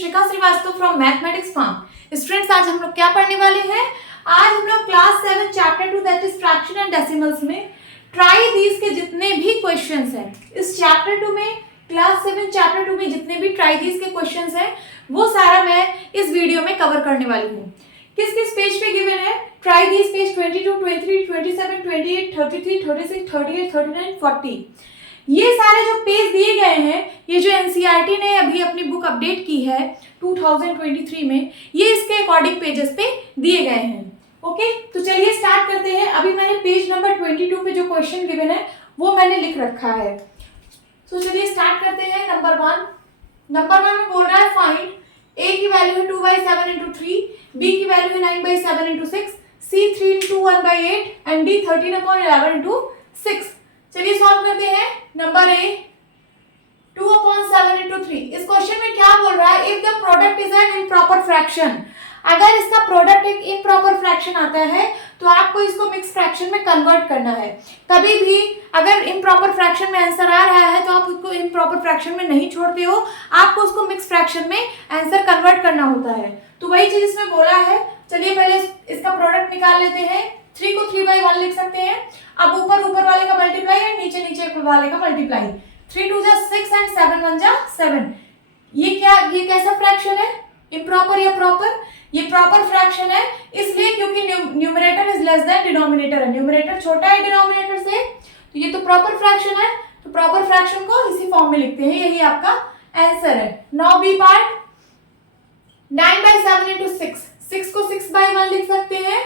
Shikha Srivastava from mathematics farm. Students, आज हम लोग क्या पढ़ने वाले हैं? आज हम लोग class 7 chapter 2 that is fraction and decimals में ट्राई दीज के जितने भी क्वेश्चंस हैं, इस चैप्टर 2 में, क्लास 7 चैप्टर 2 में जितने भी ट्राई दीज के क्वेश्चंस हैं वो सारा मैं इस वीडियो में कवर करने वाली हूँ। किस किस पेज पे गिवन है? Try these page 22, 23, 27, 28, 33, 36, 38, 39, 40। ये सारे जो पेज दिए गए हैं, ये जो एनसीईआरटी ने अभी अपनी बुक अपडेट की है 2023 में, ये इसके अकॉर्डिंग पेजेस पे दिए गए हैं। ओके, तो चलिए स्टार्ट करते हैं। अभी मैंने पेज नंबर 22 पे जो क्वेश्चन गिवन है वो मैंने लिख रखा है। तो चलिए स्टार्ट करते हैं। नंबर वन में बोल रहा है फाइंड ए की वैल्यू है 2/7 into 3, बी की वैल्यू है 9/7 into 6, C 3 into 1/8 and D 13/11 into 6। चलिए सॉल्व करते हैं। Number A 2/7 into 3। इस क्वेश्चन में क्या बोल रहा है? If the product is an improper fraction, अगर इसका प्रोडक्ट एक इम्प्रॉपर फ्रैक्शन आता है तो आपको इसको मिक्स फ्रैक्शन में कन्वर्ट करना है। कभी भी अगर इम्प्रॉपर फ्रैक्शन में आंसर आ रहा है तो आप उसको इम्प्रॉपर फ्रैक्शन में नहीं छोड़ते हो, आपको उसको मिक्स फ्रैक्शन में आंसर कन्वर्ट करना होता है। तो वही चीज इसमें बोला है। चलिए पहले इसका प्रोडक्ट निकाल लेते हैं। 3 को 3/1 लिख सकते हैं। अब ऊपर वाले का मल्टीप्लाई है, नीचे वाले का मल्टीप्लाई। 3 2 जा 6 एंड 7 1 जा 7। ये कैसा फ्रैक्शन है? इम्प्रॉपर या प्रॉपर? ये प्रॉपर फ्रैक्शन है, इसलिए क्योंकि numerator is less than denominator है। न्यूमरेटर छोटा है डिनोमिनेटर से, तो ये तो प्रॉपर फ्रैक्शन है। तो प्रॉपर फ्रैक्शन को इसी फॉर्म में लिखते हैं। यही आपका आंसर है। Now B part 9/7 into 6। 6 को 6/1 लिख सकते हैं।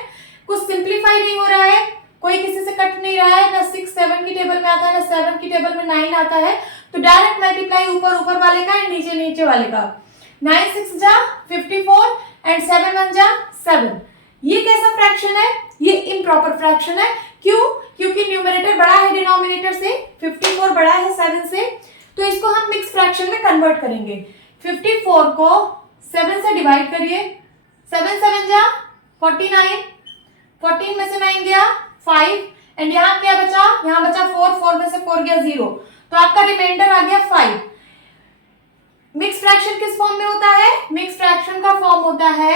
कुछ सिंप्लीफाई नहीं हो रहा है, कोई किसी से कट नहीं रहा है, ना 6 7 की टेबल में आता है, ना 7 की टेबल में 9 आता है। तो डायरेक्ट मल्टीप्लाई ऊपर वाले का एंड नीचे वाले का। 9 6 जा 54 एंड 7 1 जा 7। ये कैसा फ्रैक्शन है? ये इम्प्रॉपर फ्रैक्शन है। क्यों? क्योंकि न्यूमरेटर बड़ा है डिनोमिनेटर से, 54 बड़ा है 7 से, तो इसको हम मिक्स फ्रैक्शन में कन्वर्ट करेंगे। 54 को 7 से डिवाइड करिए। 7 7 जा 49, 14 में से 9 गया 5 एंड यहाँ क्या बचा? यहाँ बचा 4 में से 4 गया 0, तो आपका रिमाइंडर आ गया 5। मिक्स फ्रैक्शन किस फॉर्म में होता है? मिक्स फ्रैक्शन का फॉर्म होता है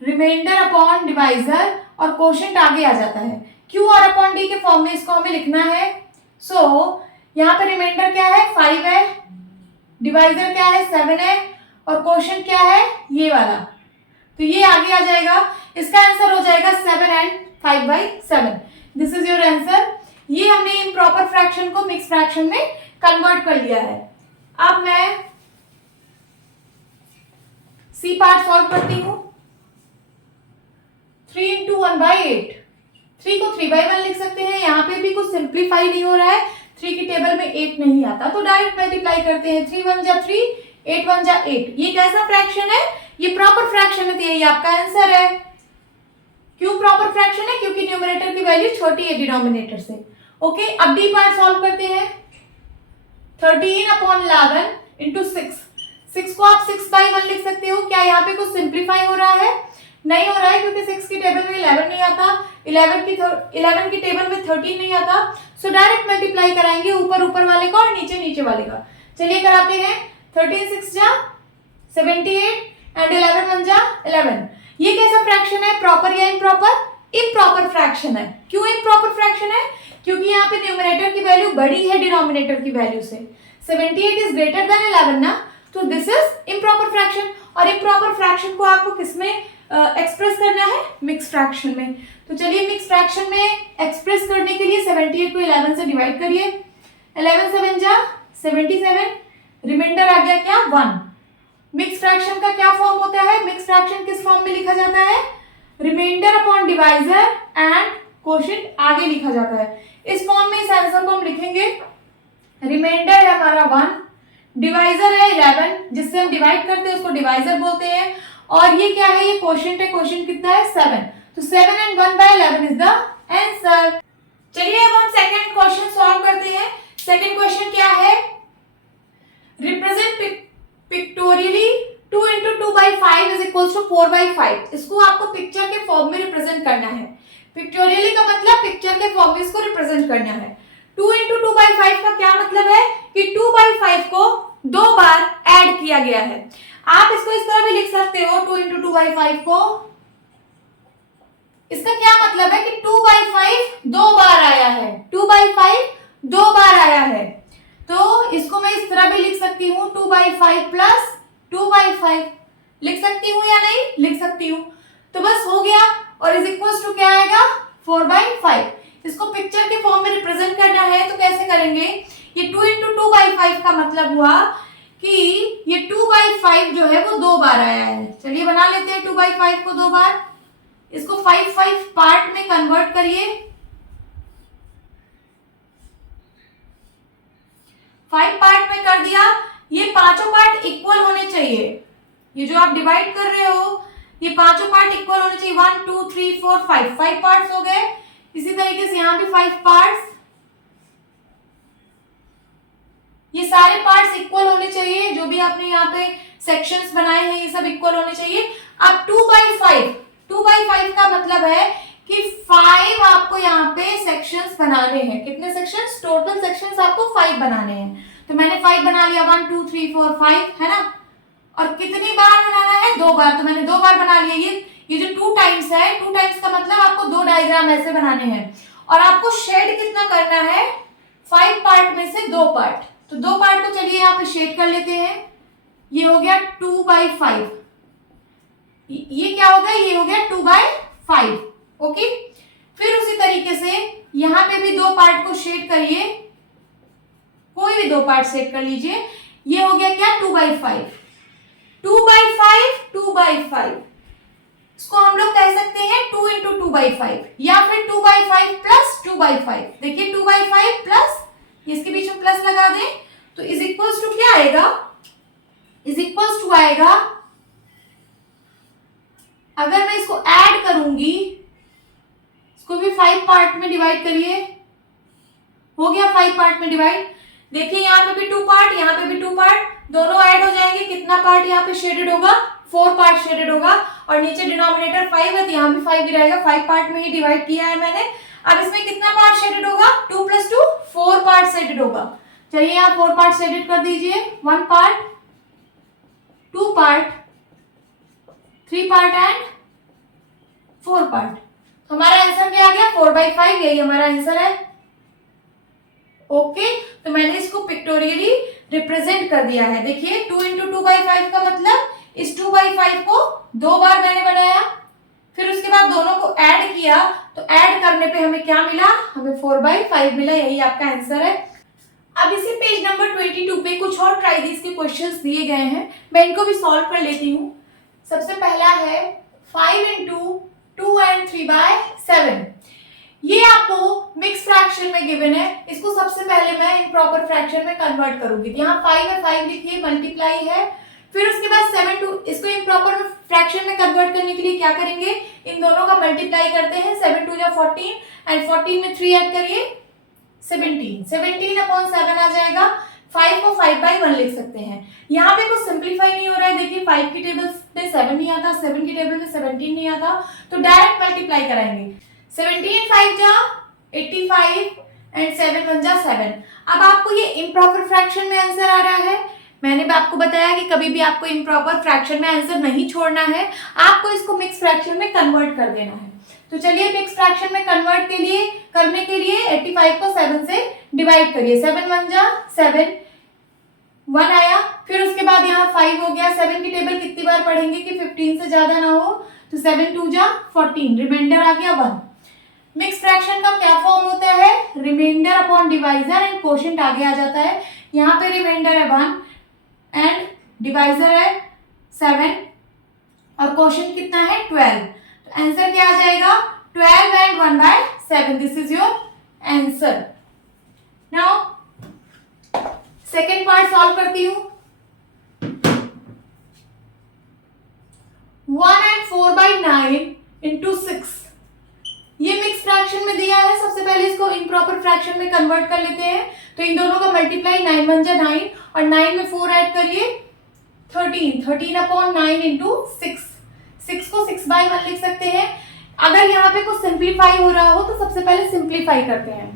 रिमाइंडर अपॉन डिवाइजर और कोशेंट आगे आ जाता है। क्यू आर अपॉन डी के फॉर्म में इसको हमें लिखना है। यहाँ पे रिमाइंडर क्या है? 5 है, डिवाइजर क्या है? 7 है, और कोशेंट क्या है? ये वाला, तो ये आगे आ जाएगा। इसका आंसर हो जाएगा 7 and 5/7। This is your answer. ये हमने इम्प्रॉपर फ्रैक्शन को मिक्स फ्रैक्शन में कन्वर्ट कर लिया है। अब मैं सी पार्ट सॉल्व करती हूँ। 3 into 1/8। 3 को 3/1 लिख सकते हैं। यहाँ पे भी कुछ सिंप्लीफाई नहीं हो रहा है, 3 की टेबल में 8 नहीं आता, तो डायरेक्ट मल्टीप्लाई करते हैं। 3 1 जा 3, 8 1 जा 8। ये कैसा फ्रैक्शन है? ये प्रॉपर फ्रैक्शन है, तो यही आपका आंसर है। क्यों प्रॉपर फ्रैक्शन है? क्योंकि न्यूमरेटर की वैल्यू छोटी है डिनोमिनेटर से। ओके, अब डी पार्ट सॉल्व करते हैं। 13/11 into 6। 6 को आप 6/1 लिख सकते हो। क्या यहाँ पे कुछ सिंप्लीफाई हो रहा है? नहीं हो रहा है, क्योंकि 6 की टेबल में 11 नहीं आता, 11 की टेबल में 13 नहीं आता। सो डायरेक्ट मल्टीप्लाई कराएंगे ऊपर वाले का और नीचे वाले का। चलिए कराते हैं। 13 6 जा 78 एंड 11 1 जा 11। ये कैसा फ्रैक्शन है? प्रॉपर या इम्प्रॉपर? इम्प्रॉपर फ्रैक्शन है। क्यों इम्प्रॉपर फ्रैक्शन है? क्योंकि यहाँ पे न्यूमरेटर की वैल्यू बड़ी है डिनोमिनेटर की वैल्यू से। 78 इज ग्रेटर देन 11 ना, तो दिस इज इम्प्रॉपर फ्रैक्शन। और इम्प्रॉपर फ्रैक्शन को आपको किसमें एक्सप्रेस करना है? मिक्स फ्रैक्शन में। तो चलिए मिक्स फ्रैक्शन में एक्सप्रेस करने के लिए 78 को 11 से डिवाइड करिए। 11 7 जा 77, रिमाइंडर आ गया क्या? 1। मिक्स फ्रैक्शन का क्या फॉर्म होता है? मिक्स फ्रैक्शन किस फॉर्म में लिखा जाता है? Remainder upon divisor and quotient आगे लिखा जाता है। इस फॉर्म में इस आंसर को हम लिखेंगे। रिमाइंडर है हमारा 1, डिवाइजर है 11, जिससे हम डिवाइड करते हैं उसको डिवाइजर बोलते हैं, और ये क्या है? ये कोशेंट है। कोशेंट कितना है? 7। तो 7 एंड 1/11 इज द आंसर। चलिए अब हम सेकंड क्वेश्चन सॉल्व करते हैं। सेकंड क्वेश्चन क्या है? Represent pictorially 2 into 2/5 is equals to 4/5। इसको आपको पिक्चर के फॉर्म में रिप्रेजेंट करना है। पिक्टोरियली का मतलब पिक्चर के फॉर्म में इसको रिप्रेजेंट करना है। 2 into 2/5 का क्या मतलब है कि 2/5 को 2 बार ऐड किया गया है। आप इसको इस तरह भी लिख सकते हो 2 इंटू 2/5 को। इसका क्या मतलब है कि 2/5 दो बार आया है, 2/5 दो बार आया है, तो इसको मैं इस तरह भी लिख सकती हूँ 2/5 प्लस 2/5 लिख सकती हूँ या नहीं? लिख सकती हूँ। तो बस हो गया, और इज इक्वल टू क्या आएगा? 4/5। इसको पिक्चर के फॉर्म में रिप्रेजेंट करना है तो कैसे करेंगे? ये 2 इंटू 2/5 का मतलब हुआ कि ये 2/5 जो है वो दो बार आया है। चलिए बना लेते हैं 2/5 को दो बार। इसको 5 पार्ट में कन्वर्ट करिए। 5 पार्ट में कर दिया। ये पांचों पार्ट इक्वल होने चाहिए। ये जो आप डिवाइड कर रहे हो ये पांचों पार्ट इक्वल होने चाहिए। 1 2 3 4 5 पार्ट्स हो गए। इसी तरीके से यहाँ भी 5 पार्ट्स। ये सारे पार्ट्स इक्वल होने चाहिए। जो भी आपने यहाँ पे सेक्शंस बनाए हैं ये सब इक्वल होने चाहिए। अब 2/5 का मतलब है कि 5 आपको यहाँ पे सेक्शंस बनाने हैं। कितने सेक्शंस? टोटल सेक्शंस आपको 5 बनाने हैं। तो मैंने 5 बना लिया, 1 2 3 4 5, है ना। और कितनी बार बनाना है? दो बार। तो मैंने दो बार बना लिया। ये जो 2 टाइम्स है, 2 टाइम्स का मतलब आपको दो डायग्राम ऐसे बनाने हैं। और आपको शेड कितना करना है? 5 पार्ट में से 2 पार्ट। तो 2 पार्ट को चलिए यहाँ पे शेड कर लेते हैं। ये हो गया 2/5। ये क्या हो गया? ये हो गया 2/5। ओके। फिर उसी तरीके से यहां पे भी 2 पार्ट को शेड करिए। कोई भी 2 पार्ट शेड कर लीजिए। ये हो गया क्या? 2/5। 2/5 इसको हम लोग कह सकते हैं 2 इंटू 2/5 या फिर 2/5 प्लस 2/5। देखिए 2/5 प्लस, इसके बीच में प्लस लगा दें तो इज इक्वल्स टू क्या आएगा? इज इक्वल्स टू आएगा, अगर मैं इसको ऐड करूंगी, इसको भी 5 पार्ट में डिवाइड करिए। हो गया 5 पार्ट में डिवाइड। देखिए यहाँ पे भी 2 पार्ट, यहाँ पे भी 2 पार्ट, दोनों ऐड हो जाएंगे। कितना पार्ट यहाँ पे शेडेड होगा? 4 पार्ट शेडेड होगा। और नीचे डिनोमिनेटर 5 है तो यहाँ भी 5 ही रहेगा। 5 पार्ट में ही डिवाइड किया है मैंने। अब इसमें कितना पार्ट शेडेड होगा? 2 + 2 4 पार्ट शेडेड होगा। चलिए यहाँ 4 पार्ट शेडेड कर दीजिए। 1 part, 2 part, 3 part and 4 part. हमारा आंसर क्या आ गया? 4/5। यही हमारा आंसर है। ओके। तो मैंने इसको पिक्टोरियली रिप्रेजेंट कर दिया है। देखिए 2 इंटू 2/5 का मतलब इस 2/5 को 2 बार मैंने बनाया। फिर उसके बाद दोनों को ऐड किया तो ऐड करने पे हमें क्या मिला? हमें 4/5 मिला। यही आपका आंसर है। अब इसी पेज नंबर 22 पे कुछ और ट्राई दीज के क्वेश्चंस दिए गए हैं। मैं इनको भी सॉल्व कर लेती हूँ। सबसे पहला है 5 इंटू 2 and 3/7। ये आपको मिक्स फ्रैक्शन में गिवन है। इसको सबसे पहले मैं इम्प्रॉपर फ्रैक्शन में कन्वर्ट करूंगी। यहाँ 5 है, 5 लिखिए, मल्टीप्लाई है। फिर उसके बाद 7 टू, इसको इम्प्रॉपर फ्रैक्शन में कन्वर्ट करने के लिए क्या करेंगे? इन दोनों का मल्टीप्लाई करते हैं। 7 2 जा 14 एंड 14 में 3 ऐड करिए 17। 17/7 आ जाएगा। 5 को 5/1 लिख सकते हैं। यहाँ पे कुछ सिंप्लीफाई नहीं हो रहा है। देखिए 5 की टेबल में 7 नहीं आता, 7 की टेबल में 17 नहीं आता, तो डायरेक्ट मल्टीप्लाई कराएंगे। 17 5 जा 85 एंड 7 1 जा 7। अब आपको ये इम्प्रॉपर फ्रैक्शन में आंसर आ रहा है। मैंने भी आपको बताया कि कभी भी आपको इम्प्रॉपर फ्रैक्शन में आंसर नहीं छोड़ना है, आपको इसको मिक्स फ्रैक्शन में कन्वर्ट कर देना है। तो चलिए मिक्स फ्रैक्शन में कन्वर्ट करने के लिए 85 को 7 से डिवाइड करिए। 7 1 जा 7, 1 आया। फिर उसके बाद यहाँ 5 हो गया। 7 की टेबल कितनी बार पढ़ेंगे कि 15 से ज्यादा ना हो, तो 7 2 जा 14, रिमाइंडर आ गया 1। मिक्स फ्रैक्शन का क्या फॉर्म होता है? Remainder upon divisor and quotient आगे आ जाता है। यहाँ पे रिमाइंडर है 1 एंड डिवाइजर है 7 और कोशेंट कितना है? 12। तो आंसर क्या आ जाएगा? 12 and 1/7। This is your answer. Now second part solve करती हूँ। 1 and 4/9 into 6। ये मिक्स फ्रैक्शन में दिया है। सबसे पहले इसको इम्प्रॉपर फ्रैक्शन में कन्वर्ट कर लेते हैं। तो इन दोनों का मल्टीप्लाई 9 1 जा 9 और 9 में 4 ऐड करिए 13। 13/9 into 6। 6 को 6/1 लिख सकते हैं। अगर यहाँ पे कुछ सिंप्लीफाई हो रहा हो तो सबसे पहले सिंप्लीफाई करते हैं।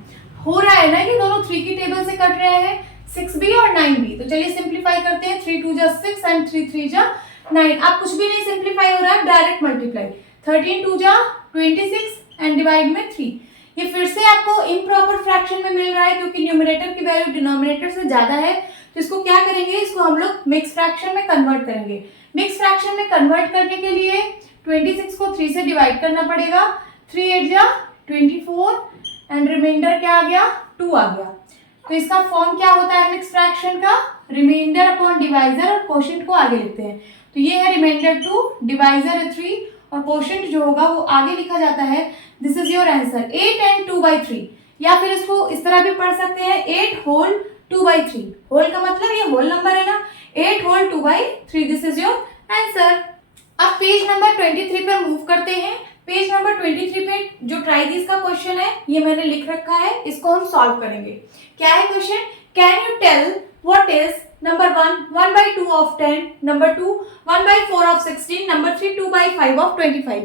हो रहा है ना कि दोनों 3 की टेबल से कट रहे हैं, 6 भी और 9 भी। तो चलिए सिंप्लीफाई करते हैं। 3 2 जा 6 एंड 3 3 जा 9। अब कुछ भी नहीं सिंप्लीफाई हो रहा है, डायरेक्ट मल्टीप्लाई। 13 2 जा 26 एंड डिवाइड में 3। ये फिर से आपको इम्प्रॉपर फ्रैक्शन में मिल रहा है क्योंकि न्यूमरेटर की वैल्यू डिनोमिनेटर से ज्यादा है, तो इसको क्या करेंगे, इसको हम लोग मिक्स फ्रैक्शन में कन्वर्ट करेंगे। मिक्स फ्रैक्शन में कन्वर्ट करने के लिए 26 को 3 से डिवाइड करना पड़ेगा। 3 8 जा 24 एंड रिमाइंडर क्या आ गया, 2 आ गया। तो इसका फॉर्म क्या होता है मिक्स फ्रैक्शन का, रिमाइंडर अपॉन डिवाइजर और कोशेंट को आगे लिखते हैं। तो ये है रिमाइंडर 2, डिवाइजर है 3 और कोशेंट जो होगा वो आगे लिखा जाता है। This is your answer 8 and 2/3। या फिर इसको इस तरह भी पढ़ सकते हैं 8 होल 2/3। होल का मतलब ये होल नंबर है ना, 8 whole 2/3। This is your answer. अब पेज नंबर 23 पर मूव करते हैं। पेज नंबर 23 पे जो ट्राई दिस का क्वेश्चन है ये मैंने लिख रखा है, इसको हम सॉल्व करेंगे। क्या है question, can you tell what is number 1 1/2 of 10, number 2 1/4 of 16, number 3 2/5 of 25।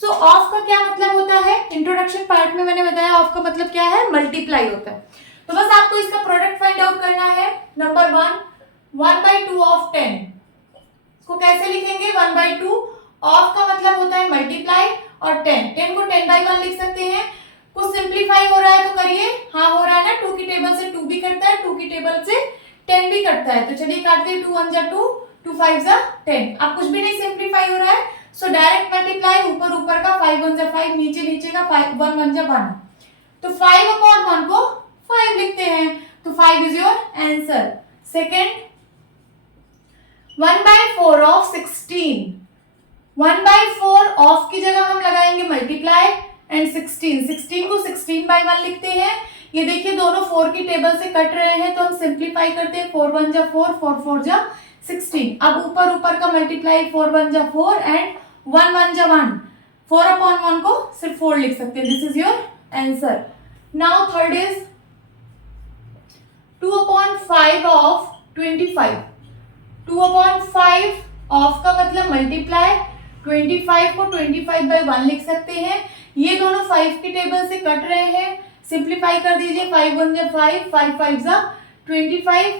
So of का क्या मतलब होता है, इंट्रोडक्शन पार्ट में मैंने बताया ऑफ का मतलब क्या है, मल्टीप्लाई होता है। तो बस आपको इसका प्रोडक्ट फाइंड आउट करना है। नंबर 1 1/2 ऑफ 10, इसको कैसे लिखेंगे, 1/2। ऑफ का मतलब होता है मल्टीप्लाई और 10 को 10/1 लिख सकते हैं। कुछ सिंप्लीफाई हो रहा है तो करिए, हाँ हो रहा है ना, 2 की टेबल से 2 भी कटता है, 2 की टेबल से 10 भी कटता है। तो चलिए काटते हैं, 2 1 जा 2, 2 5 जा 10। अब कुछ भी नहीं सिंप्लीफाई हो रहा है, सो डायरेक्ट मल्टीप्लाई, ऊपर ऊपर का 5 1 जा 5, नीचे नीचे का 5 1 1 जा 1। तो 5/1 को 5 लिखते हैं, तो 5 is your answer. Second 1/4 of 16, 1/4 of की जगह हम लगाएंगे मल्टीप्लाई एंड 16 को 16/1 लिखते हैं। ये देखिए दोनों 4 की टेबल से कट रहे हैं, तो हम सिंप्लीफाई करते हैं, 4 1 जा 4, 4 4 जा 16। अब ऊपर ऊपर का मल्टीप्लाई, 4 1 जा 4 एंड 1 1 जा 1, 4/1 को सिर्फ 4 लिख सकते हैं। This is your answer. Now third is 2/5 of 25, 2/5 of का मतलब मल्टीप्लाई, 25 को 25/1 लिख सकते हैं। ये दोनों 5 की टेबल से कट रहे हैं, सिंप्लीफाई कर दीजिए, 5 1 जा 5, 5 5 जा 25।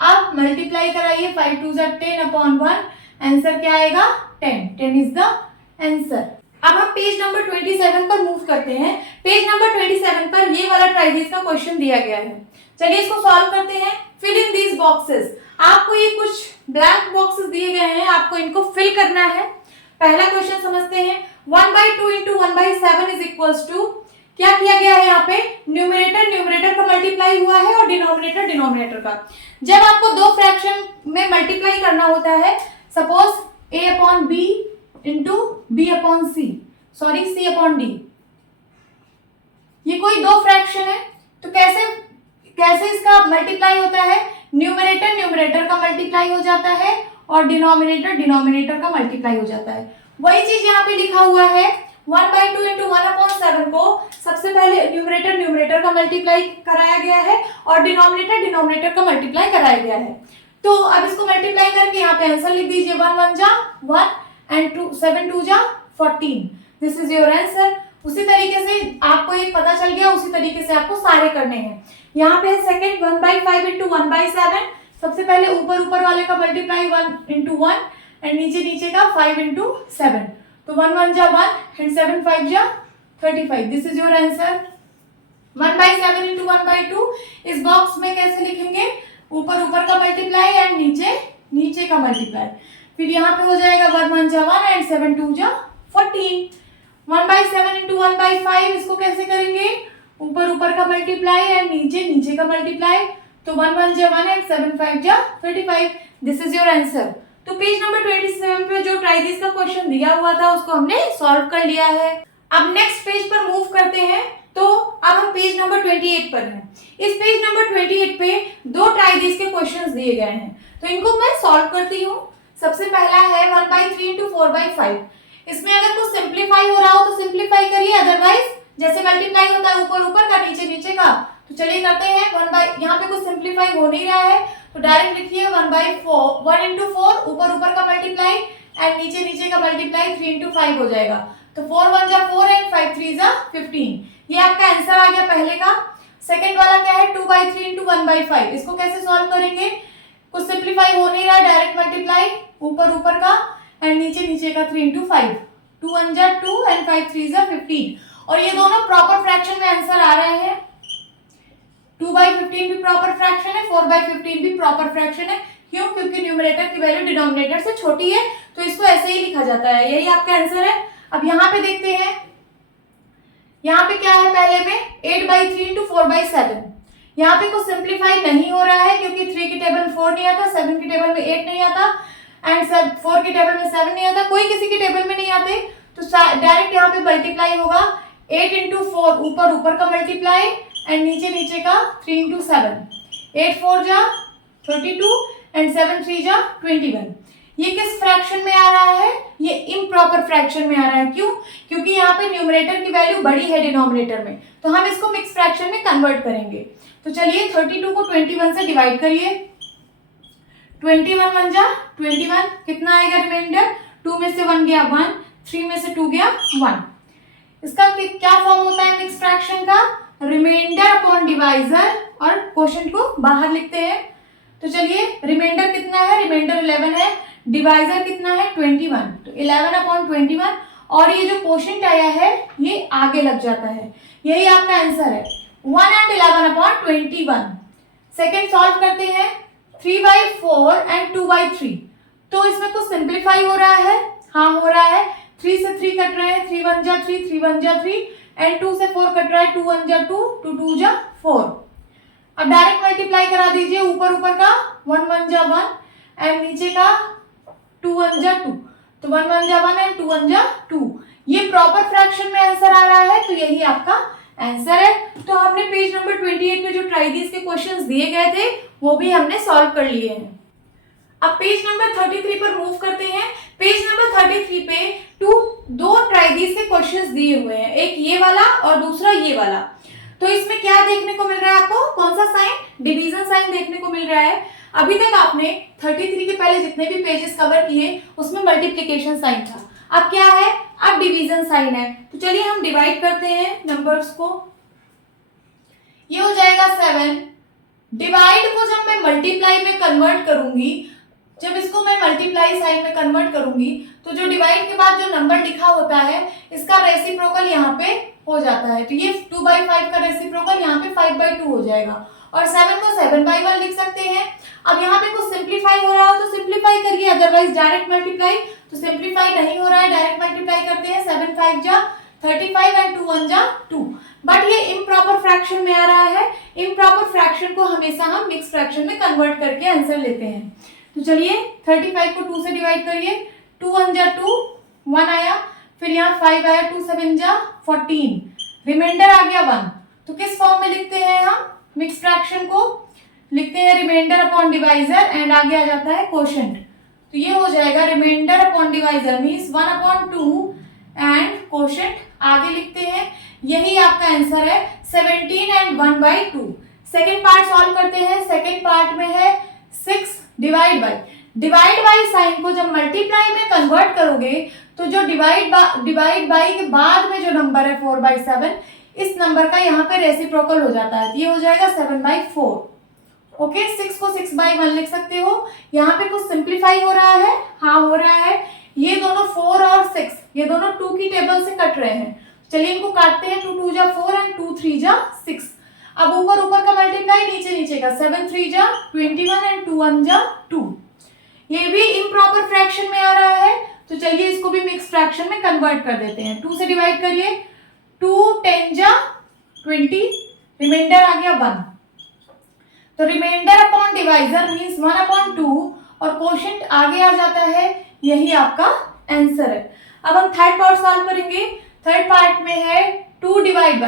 अब मल्टीप्लाई कराइए, 5 2 जा 10/1, आंसर क्या आएगा 10 इज द आंसर। अब हम पेज नंबर 27 पर मूव करते हैं। पेज नंबर 27 पर ये वाला ट्राई दिस का क्वेश्चन दिया गया है। चलिए इसको सॉल्व करते हैं। फिल इन दीज बॉक्सेस, आपको ये कुछ ब्लैंक बॉक्सेस दिए गए हैं, आपको इनको फिल करना है। पहला क्वेश्चन समझते हैं। 1/2 इंटू 1/7 इज इक्वल्स टू, क्या किया गया है यहाँ पे, न्यूमरेटर का मल्टीप्लाई हुआ है और डिनोमिनेटर का। जब आपको दो फ्रैक्शन में मल्टीप्लाई करना होता है, suppose a/b into b/c, sorry c/d, ये कोई दो फ्रैक्शन है, तो कैसे इसका मल्टीप्लाई होता है, न्यूमरेटर का मल्टीप्लाई हो जाता है और डिनोमिनेटर का मल्टीप्लाई हो जाता है। वही चीज यहाँ पे लिखा हुआ है। 1/2 इंटू 1/7 को सबसे पहले न्यूमरेटर का मल्टीप्लाई कराया गया है और डिनोमिनेटर का मल्टीप्लाई कराया गया है। तो अब इसको मल्टीप्लाई करके यहाँ पे आंसर लिख दीजिए, 1 1 जा 1 एंड 7 2 जा 14। This is your answer. उसी तरीके से आपको एक पता चल गया, उसी तरीके से आपको सारे करने हैं। यहाँ पे सेकंड 1/5 इंटू 1/7, सबसे पहले ऊपर वाले का मल्टीप्लाई 1 इंटू 1 एंड नीचे का 5 इंटू 7, तो 1 1 जा 1 एंड 7 5 जा 35। This is your answer. 1/7 into 1/2 इस बॉक्स में कैसे लिखेंगे, ऊपर का मल्टीप्लाई एंड नीचे का मल्टीप्लाई, फिर यहाँ पे हो जाएगा 1 1 जा 1 एंड 7 2 जा 14। 1/7 इंटू 1/5 इसको कैसे करेंगे, ऊपर का मल्टीप्लाई एंड नीचे का मल्टीप्लाई, तो 1 1 जा 1 एंड 7 5 जा 35। This is your answer. तो पेज नंबर 27 पे जो ट्राई दिस का क्वेश्चन दिया हुआ था उसको हमने सॉल्व कर लिया है। अब नेक्स्ट पेज पर मूव करते हैं। तो अब हम पेज नंबर 28 पर हैं। इस पेज नंबर 28 पे दो ट्राई दिस के क्वेश्चंस दिए गए हैं, तो इनको मैं सॉल्व करती हूँ। सबसे पहला है 1/3 इंटू 4/5। इसमें अगर कुछ सिंप्लीफाई हो रहा हो तो सिंप्लीफाई करिए, अदरवाइज जैसे मल्टीप्लाई होता है ऊपर का नीचे का, तो चलिए करते हैं। यहाँ पे कुछ सिंप्लीफाई हो नहीं रहा है, तो डायरेक्ट लिखिए 1/4, 1 इंटू 4 ऊपर का मल्टीप्लाई एंड नीचे का मल्टीप्लाई 3 इंटू 5 हो जाएगा, तो 4 1 जा 4 एंड 5 3 जा 15। ये आपका आंसर आ गया पहले का। सेकंड वाला क्या है, 2/3 इंटू 1/5। इसको कैसे सॉल्व करेंगे, कुछ सिंप्लीफाई हो नहीं रहा, डायरेक्ट मल्टीप्लाई, ऊपर ऊपर का एंड नीचे का 3 into 5, 2 1 जा 2 एंड 5 3 जा 15। और ये दोनों प्रॉपर फ्रैक्शन में आंसर आ रहे हैं। 2/15 भी प्रॉपर फ्रैक्शन है, 4/15 भी प्रॉपर फ्रैक्शन है। क्यों? क्योंकि न्यूमरेटर की वैल्यू डिनोमिनेटर से छोटी है, तो इसको ऐसे ही लिखा जाता है। यही आपका आंसर है। अब यहाँ पे देखते हैं, यहाँ पे क्या है, पहले में 8/3 into 4/7। यहाँ पे कुछ सिंप्लीफाई नहीं हो रहा है क्योंकि 3 की टेबल में 4 नहीं आता, 7 की टेबल में 8 नहीं आता एंड 4 की टेबल में 7 नहीं आता, कोई किसी की टेबल में नहीं आते, तो डायरेक्ट यहाँ पे मल्टीप्लाई होगा। 8 into 4 ऊपर का मल्टीप्लाई एंड नीचे का 3 into 7, 8 4 जा 32 एंड 7 3 जा 21। ये किस फ्रैक्शन में आ रहा है? ये इम्प्रॉपर फ्रैक्शन में आ रहा है। क्यों? क्योंकि यहाँ पे न्यूमरेटर की वैल्यू बड़ी है डिनोमिनेटर में, तो हम इसको मिक्स फ्रैक्शन में कन्वर्ट करेंगे। तो चलिए 32 को 21 से डिवाइड करिए। 21 1 जा 21, कितना आएगा रिमाइंडर? 2 में से 1 गया 1, 3 में से 2 गया 1। इसका क्या फॉर्म होता है मिक्स फ्रैक्शन का? रिमाइंडर अपॉन डिवाइजर और क्वोशंट को बाहर लिखते हैं। तो चलिए रिमाइंडर कितना है? रिमाइंडर 11 है, डिवाइजर कितना है? 21, तो 11 अपॉन 21 और ये जो क्वोशंट आया है ये आगे लग जाता है। यही आपका आंसर है 1 and 11 अपॉन 21। सेकेंड सॉल्व करते हैं। 3/4 एंड 2/3, तो इसमें कुछ सिंप्लीफाई हो रहा है। हाँ हो रहा है। 3 से 3 कट रहे हैं, 3 1 जा 3, 3 1 जा 3 एंड 2 से 4 कट रहा है, 2 1 जा 2, 2 2 जा 4। अब डायरेक्ट मल्टीप्लाई करा दीजिए। ऊपर का 1 1 जा 1 एंड नीचे का 2 1 जा 2, तो 1 1 जा 1 एंड 2 1 जा 2। ये प्रॉपर फ्रैक्शन में आंसर आ रहा है, तो यही आपका आंसर है। तो हमने पेज नंबर 28 पे जो ट्राई दीज के क्वेश्चंस दिए गए थे वो भी हमने सॉल्व कर लिए हैं। अब पेज नंबर 33 पर मूव करते हैं। पेज नंबर 33 पे दो ट्राई दीज के क्वेश्चंस दिए हुए हैं, एक ये वाला और दूसरा ये वाला। तो इसमें क्या देखने को मिल रहा है आपको? कौन सा साइन? डिवीजन साइन देखने को मिल रहा है। अभी तक आपने 33 के पहले जितने भी पेजेस कवर किए उसमें मल्टीप्लिकेशन साइन था, अब क्या है? अब डिवीजन साइन है। तो चलिए हम डिवाइड करते हैं नंबर्स को। ये हो जाएगा 7। डिवाइड को जब मैं मल्टीप्लाई में कन्वर्ट करूंगी, जब इसको मैं मल्टीप्लाई साइन में कन्वर्ट करूंगी, तो जो डिवाइड के बाद जो नंबर लिखा होता है इसका रेसिप्रोकल यहाँ पे हो जाता है। तो ये 2/5 का रेसिप्रोकल यहाँ पे 5/2 हो जाएगा और 7 को 7/1 लिख सकते हैं। अब यहाँ पे कुछ सिंप्लीफाई हो रहा हो तो सिंप्लीफाई करिए, अदरवाइज डायरेक्ट मल्टीप्लाई तो सिंप्लीफाई नहीं हो रहा है, डायरेक्ट मल्टीप्लाई करते हैं। 7 5 जा 35 एंड 2 1 जा 2। बट ये इम्प्रॉपर फ्रैक्शन में आ रहा है। इम्प्रॉपर फ्रैक्शन को हमेशा हम मिक्स फ्रैक्शन में कन्वर्ट करके आंसर लेते हैं। तो चलिए 35 को 2 से डिवाइड करिए। 2 1 जा 2, 1 आया, फिर यहाँ 5 आया, 2 7 जा 14, रिमाइंडर आ गया 1। तो किस फॉर्म में लिखते हैं हम मिक्स फ्रैक्शन को? लिखते हैं रिमाइंडर अपॉन डिवाइजर एंड आगे आ जाता है क्वोशंट। तो ये हो जाएगा remainder upon divisor means 1/2 and quotient आगे लिखते हैं। यही आपका आंसर है 17 एंड 1/2। सेकेंड पार्ट सॉल्व करते हैं। सेकेंड पार्ट में है 6 डिवाइड बाई साइन को जब मल्टीप्लाई में कन्वर्ट करोगे तो जो डिवाइड बाई के बाद में जो नंबर है 4/7, इस नंबर का यहाँ पे रेसिप्रोकल हो जाता है, ये हो जाएगा 7/4। ओके, 6 को 6/1 लिख सकते हो। यहाँ पे कुछ सिंप्लीफाई हो रहा है। हाँ हो रहा है। ये दोनों 4 और 6 ये दोनों 2 की टेबल से कट रहे हैं। चलिए इनको काटते हैं। 2 2 जा 4 एंड 2 3 जा 6। अब ऊपर का मल्टीप्लाई, नीचे का 7 3 जा 21 एंड 2 1 जा 2। ये भी इम्प्रॉपर फ्रैक्शन में आ रहा है, तो चलिए इसको भी मिक्स फ्रैक्शन में कन्वर्ट कर देते हैं। 2 से डिवाइड करिए। 2 10 जा 20, रिमाइंडर आ गया 1। तो रिमाइंडर अपॉन डिवाइजर मीन्स 1/2 और क्वोशंट आगे आ जाता है। यही आपका आंसर है। अब हम थर्ड पार्ट सॉल्व करेंगे। थर्ड पार्ट में है 2 डिवाइड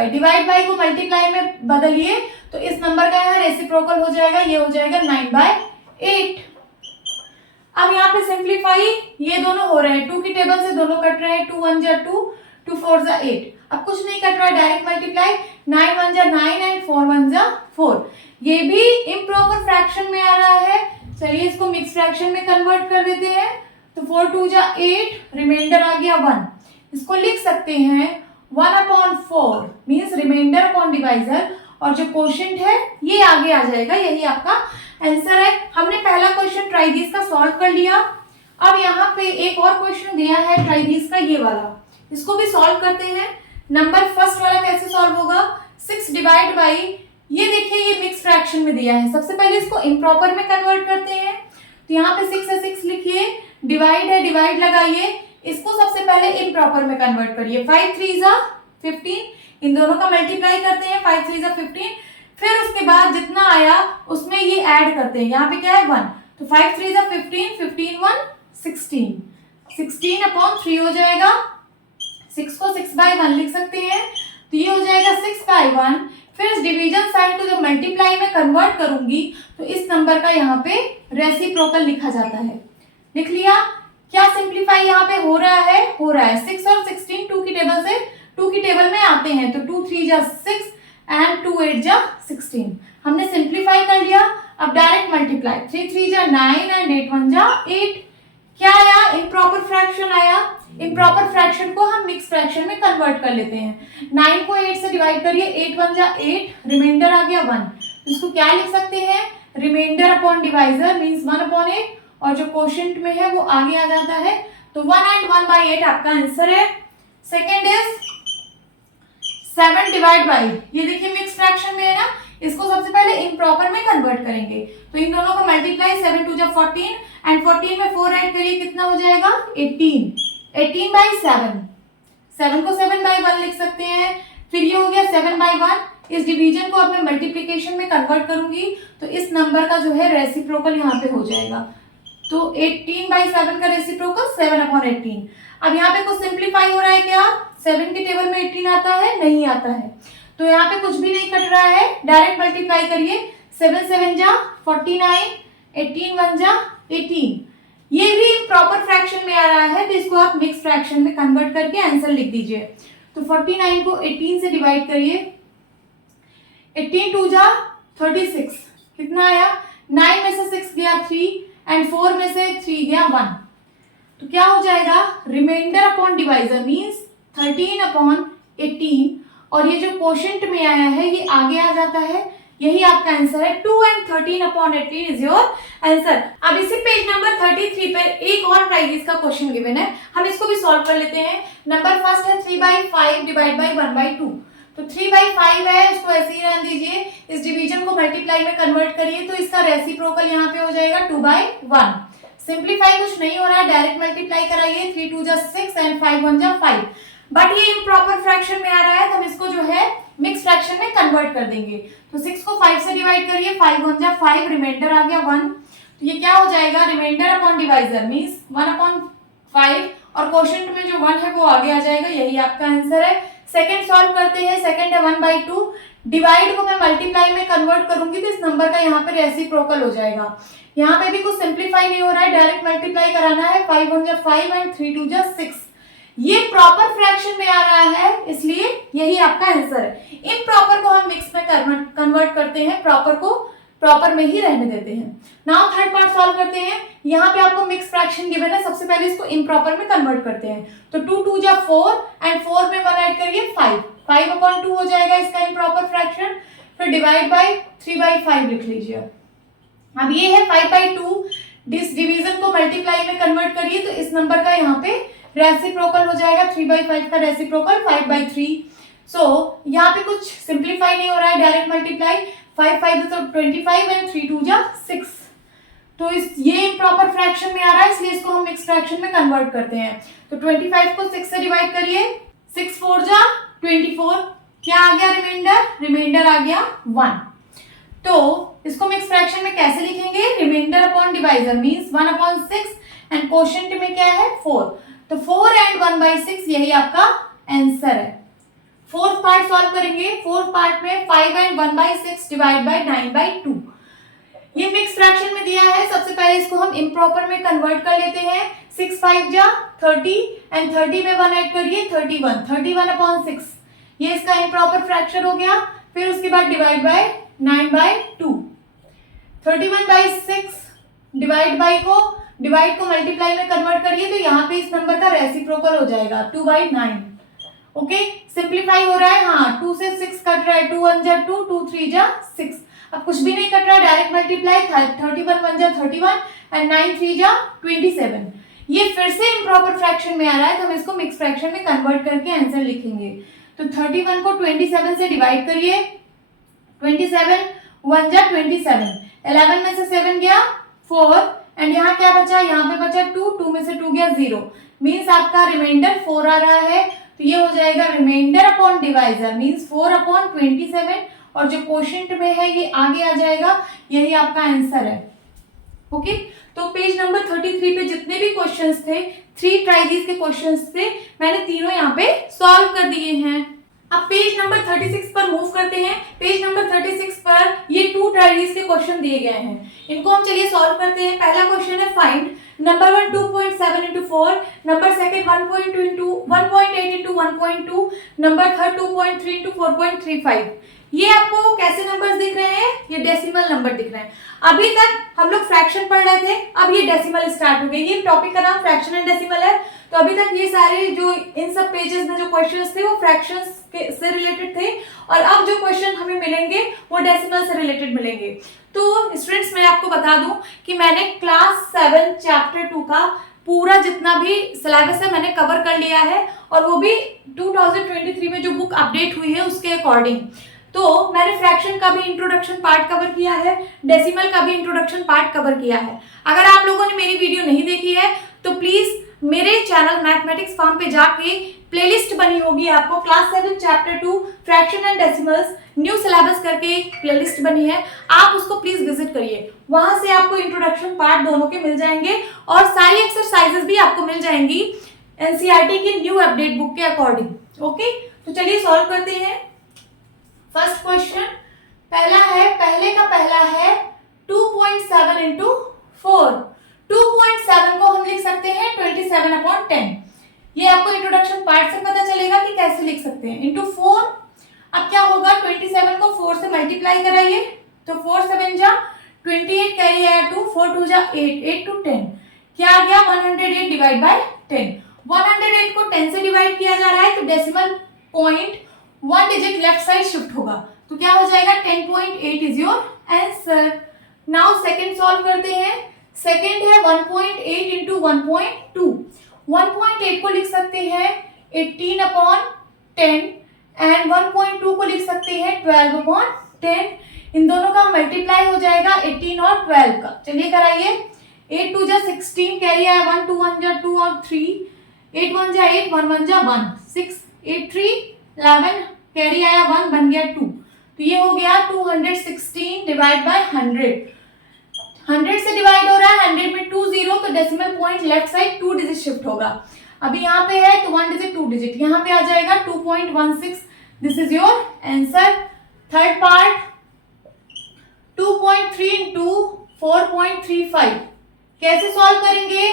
बाई को मल्टीप्लाई में बदलिए तो इस नंबर का यहाँ रेसिप्रोकल हो जाएगा, ये हो जाएगा 9/8। अब यहाँ पे सिंप्लीफाई ये दोनों हो रहे हैं, 2 की टेबल से दोनों कट रहे हैं। 2 1 जा 2, 2 4 जा 8। अब कुछ नहीं कट रहा है, डायरेक्ट मल्टीप्लाई। 9 1 जा 9 एंड 4 1 जा 4। ये भी इम्प्रॉपर फ्रैक्शन में आ रहा है। चलिए इसको मिक्स फ्रैक्शन में कन्वर्ट कर देते हैं। तो 4 2 जा 8, रिमाइंडर आ गया 1। इसको लिख सकते हैं 1/4 मीन्स रिमाइंडर अपॉन डिवाइजर और जो क्वोशंट है ये आगे आ जाएगा। यही आपका आंसर है। हमने पहला क्वेश्चन ट्राई दिस का सॉल्व कर लिया। अब यहाँ पे एक और क्वेश्चन दिया है ट्राई दिस का, ये वाला, इसको भी सॉल्व करते हैं। नंबर फर्स्ट वाला कैसे सॉल्व होगा, 6 डिवाइड बाई, ये देखिए ये मिक्स फ्रैक्शन में दिया है, सबसे पहले इसको इम्प्रॉपर में कन्वर्ट करते हैं। तो यहाँ पे 6 है, 6 लिखिए, डिवाइड है, डिवाइड लगाइए, इसको सबसे पहले इम्प्रॉपर में कन्वर्ट करिए। 5 3 जा 15, इन दोनों का मल्टीप्लाई करते हैं, 5 3 जा 15, फिर उसके बाद जितना आया उसमें ये ऐड करते हैं, यहाँ पे क्या है 1, तो 5 3 जा 15, 15 1 16, 16 अपॉन 3 हो जाएगा, 6 को 6 बाई 1 लिख सकते हैं, तो ये हो जाएगा 6 बाई 1। फिर इस डिवीजन साइन को जब मल्टीप्लाई में कन्वर्ट करूंगी तो इस नंबर का यहाँ पे रेसिप्रोकल लिखा जाता है। लिख लिया, क्या सिंप्लीफाई यहाँ पे हो रहा है, 6 और 16 2 की टेबल से 2 की टेबल में आते हैं, तो 2 3 जा 6 एंड 2 8 जा 16, हमने सिंप्लीफाई कर लिया। अब डायरेक्ट मल्टीप्लाई, 3 3 जा 9 एंड 8 1 जा 8, क्या आया, इम्प्रॉपर फ्रैक्शन आया। इम्प्रॉपर फ्रैक्शन को हम मिक्स फ्रैक्शन में कन्वर्ट कर लेते हैं। 9 को 8 से डिवाइड करिए, 8 1 जा 8, रिमाइंडर आ गया 1, इसको क्या लिख सकते हैं, remainder upon divisor means 1 upon 8, और जो कोशेंट में है वो आगे आ जाता है, तो 1 एंड 1 बाई 8 आपका आंसर है। सेकेंड इज 7 डिवाइड बाई, ये देखिए मिक्स फ्रैक्शन में है ना, इसको सबसे पहले इम्प्रॉपर में कन्वर्ट करेंगे, तो इन दोनों का मल्टीप्लाई, 7 2 जा 14 एंड 14 में 4 ऐड करिए, कितना हो जाएगा 18, 18 बाई 7, 7 को 7 बाई 1 लिख सकते हैं। फिर ये हो गया 7 बाई 1, इस डिवीजन को अब मैं मल्टीप्लीकेशन में कन्वर्ट करूंगी तो इस नंबर का जो है रेसिप्रोकल यहाँ पे हो जाएगा, तो 18 बाई 7 का रेसिप्रोकल 7 अपॉन 18। अब यहाँ पे कुछ सिंप्लीफाई हो रहा है क्या, 7 की टेबल में 18 आता है, नहीं आता है, तो यहाँ पे कुछ भी नहीं कट रहा है, डायरेक्ट मल्टीप्लाई करिए, 7 7 जा 49, 18 1 जा 18, ये भी प्रॉपर फ्रैक्शन में आ रहा है, तो इसको आप मिक्स फ्रैक्शन में कन्वर्ट करके आंसर लिख दीजिए। तो 49 को 18 से डिवाइड करिए, 18 2 जा 36, कितना आया, 9 में से 6 गया 3 एंड 4 में से 3 गया 1, तो क्या हो जाएगा, remainder upon divisor means 13 upon 18, और ये जो कोशेंट में आया है ये आगे आ जाता है, यही आपका आंसर है। 2 and 13 upon 18 is your answer. अब इसी पेज नंबर 33 पर एक और ट्राइस का क्वेश्चन गिवन है, हम इसको भी सॉल्व कर लेते हैं। नंबर फर्स्ट है 3 बाई 5 डिवाइड बाई 1 बाई 2, तो 3 बाई 5 है, इसको ऐसे ही रहने दीजिए, इस डिवीजन को मल्टीप्लाई में कन्वर्ट करिए तो इसका रेसिप्रोकल यहाँ पे हो जाएगा 2 बाई 1। सिंप्लीफाई कुछ नहीं हो रहा है, डायरेक्ट मल्टीप्लाई कराइए, 3 2 जा 6 एंड 5 1 जा 5, बट ये इम्प्रॉपर फ्रैक्शन में आ रहा है तो हम इसको जो है मिक्स फ्रैक्शन में कन्वर्ट कर देंगे। तो 6 को 5 से डिवाइड करिए, 5 1 जा 5, रिमाइंडर आ गया 1, तो ये क्या हो जाएगा, remainder upon divisor means 1 upon 5, और क्वोशिएंट में जो 1 है वो आगे आ जाएगा, यही आपका आंसर है। सेकंड सॉल्व करते हैं, सेकंड है 1 बाई 2, डिवाइड को मैं मल्टीप्लाई में कन्वर्ट करूंगी तो इस नंबर का यहाँ पे रेसिप्रोकल हो जाएगा। यहाँ पे भी कुछ सिंप्लीफाई नहीं हो रहा है, डायरेक्ट मल्टीप्लाई कराना है, 5 1 जा 5 एंड 3 2 जा 6, ये प्रॉपर फ्रैक्शन में आ रहा है इसलिए यही आपका आंसर है। इम्प्रॉपर को हम मिक्स में कन्वर्ट करते हैं, प्रॉपर को प्रॉपर में ही रहने देते हैं। नाउ थर्ड पार्ट सॉल्व करते हैं। यहाँ पे आपको मिक्स फ्रैक्शन गिवन है, सबसे पहले इसको इम्प्रॉपर में कन्वर्ट करते हैं, तो 2 2 जा 4 एंड 4 में 1 ऐड करिए 5, 5 अपॉन 2 हो जाएगा इसका इम्प्रॉपर फ्रैक्शन, फिर डिवाइड बाई 3 बाई 5 लिख लीजिए। अब ये है 5 बाई 2, इस डिवीजन को मल्टीप्लाई में कन्वर्ट करिए तो इस नंबर का यहाँ पे रेसिप्रोकल हो जाएगा, 3 बाई 5 का रेसिप्रोकल 5 बाई 3। सो यहाँ पे कुछ सिंप्लीफाई नहीं हो रहा है, डायरेक्ट मल्टीप्लाई, 5 5 तो 25 एंड 3 2 जा 6, तो इस ये इम्प्रॉपर फ्रैक्शन में आ रहा है इसलिए इसको हम मिक्स फ्रैक्शन में कन्वर्ट करते हैं। तो 25 को 6 से डिवाइड करिए, 6 4 जा 24, क्या आ गया रिमाइंडर, रिमाइंडर आ गया 1। तो इसको मिक्स फ्रैक्शन में कैसे लिखेंगे, remainder upon divisor means 1 upon 6 and quotient में क्या है 4, तो 4 एंड 1 बाई 6 यही आपका आंसर है। फोर्थ पार्ट सॉल्व करेंगे, फोर्थ पार्ट में 5 and 1 by 6 divide by 9 by 2, ये मिक्स फ्रैक्शन में दिया है, सबसे पहले इसको हम इम्प्रॉपर में कन्वर्ट कर लेते हैं, 6 5 जा 30 एंड 30 में 1 ऐड करिए 31, 31 अपॉन 6, ये इसका इम्प्रॉपर फ्रैक्शन हो गया। फिर उसके बाद divide by 9 by 2, 31 by 6 divide को मल्टीप्लाई में कन्वर्ट करिए तो यहाँ पे इस नंबर का रेसिप्रोकल हो जाएगा 2 बाई 9। ओके, सिंप्लीफाई हो रहा है, हाँ 2 से 6 कट रहा है, 2 1 जा 2, 2 3 जा 6, अब कुछ भी नहीं कट रहा है, डायरेक्ट मल्टीप्लाई, 31 1 जा 31 एंड 9 3 जा 27, ये फिर से इम्प्रॉपर फ्रैक्शन में आ रहा है तो हम इसको मिक्स फ्रैक्शन में कन्वर्ट करके आंसर लिखेंगे। तो 31 को 27 से डिवाइड करिए, 27 1 जा 27, 11 में से 7 गया 4 एंड यहाँ क्या बचा, यहाँ पे बचा 2, 2 में से 2 गया 0, मीन्स आपका रिमाइंडर 4 आ रहा है। तो ये हो जाएगा remainder upon divisor means 4 upon 27 और जो क्वोशिएंट में है ये आगे आ जाएगा, यही आपका आंसर है। ओके तो पेज नंबर 33 पे जितने भी क्वेश्चंस थे, 3 ट्राई दीज के क्वेश्चंस थे, मैंने तीनों यहाँ पे सॉल्व कर दिए हैं। अब पेज नंबर 36 पर मूव करते हैं। पेज नंबर 36 पर ये 2 ट्राई दीज के क्वेश्चन दिए गए हैं, इनको हम चलिए सॉल्व करते हैं। पहला क्वेश्चन है find number 1 2.7 into 4, number second 1.2 into 1.8 into 1.2, number third 2.3 into 4.35। ये आपको कैसे नंबर्स दिख रहे हैं, ये डेसिमल नंबर दिख रहे हैं। अभी तक हम लोग फ्रैक्शन पढ़ रहे थे, अब ये डेसिमल स्टार्ट हो गई। ये टॉपिक का नाम फ्रैक्शन एंड डेसिमल है। तो अभी तक ये सारे जो इन सब पेजेस में जो क्वेश्चंस थे वो फ्रैक्शंस से रिलेटेड थे और अब जो क्वेश्चन हमें मिलेंगे वो डेसिमल से रिलेटेड मिलेंगे। तो स्टूडेंट्स मैं आपको बता दूं कि मैंने क्लास 7 चैप्टर 2 का पूरा जितना भी सिलेबस है मैंने कवर कर लिया है और वो भी 2023 में जो बुक अपडेट हुई है उसके अकॉर्डिंग। तो मैंने फ्रैक्शन का भी इंट्रोडक्शन पार्ट कवर किया है, डेसिमल का भी इंट्रोडक्शन पार्ट कवर किया है। अगर आप लोगों ने मेरी वीडियो नहीं देखी है तो प्लीज मेरे चैनल मैथमेटिक्स फार्म पे जाके प्लेलिस्ट बनी होगी, आपको class 7 chapter 2 fraction and decimals new syllabus करके एक प्लेलिस्ट बनी है, आप उसको प्लीज विजिट करिए। वहां से आपको इंट्रोडक्शन पार्ट दोनों के मिल जाएंगे और सारी एक्सरसाइजेस भी आपको मिल जाएंगी एनसीईआरटी की न्यू अपडेट बुक के अकॉर्डिंग। ओके तो चलिए सॉल्व करते हैं। फर्स्ट क्वेश्चन पहला है, पहले का पहला है 2.7 into 4। 2.7 को हम लिख सकते हैं 27/10। ये आपको इंट्रोडक्शन पार्ट से पता चलेगा कि कैसे लिख सकते हैं। इंटू 4, अब क्या होगा 27 को 4 से मल्टीप्लाई कराइए तो 4 7 जा 28 कैरी आया 2, 4 2 जा 8, 8 to 10 क्या आ गया 108 डिवाइड बाय 10। 108 को 10 से डिवाइड किया जा रहा है तो decimal point 1 digit left side shift होगा तो क्या हो जाएगा 10.8 is your answer. Now second solve करते हैं। सेकंड है 1.8 into 1.2। 1.8 को लिख सकते हैं 18/10 एंड 1.2 को लिख सकते हैं 12/10। इन दोनों का मल्टीप्लाई हो जाएगा 18 और 12 का। चलिए कराइए। 8 2 जा 16 कैरी आया 1 2 1 जा 2 और 3, 8 1 जा 8 1 1 जा 1, 6 8 3 11 कैरी आया 1 बन गया 2। तो ये हो गया 216 डिवाइड बाय 100। 100 से डिवाइड हो रहा है, 100 में 2 0 तो decimal point left side 2 digit shift होगा। अभी यहाँ पे है तो 1 डिजिट 2 डिजिट यहाँ पे आ जाएगा 2.16। This is your answer. Third part 2.3 into 4.35 कैसे सॉल्व करेंगे।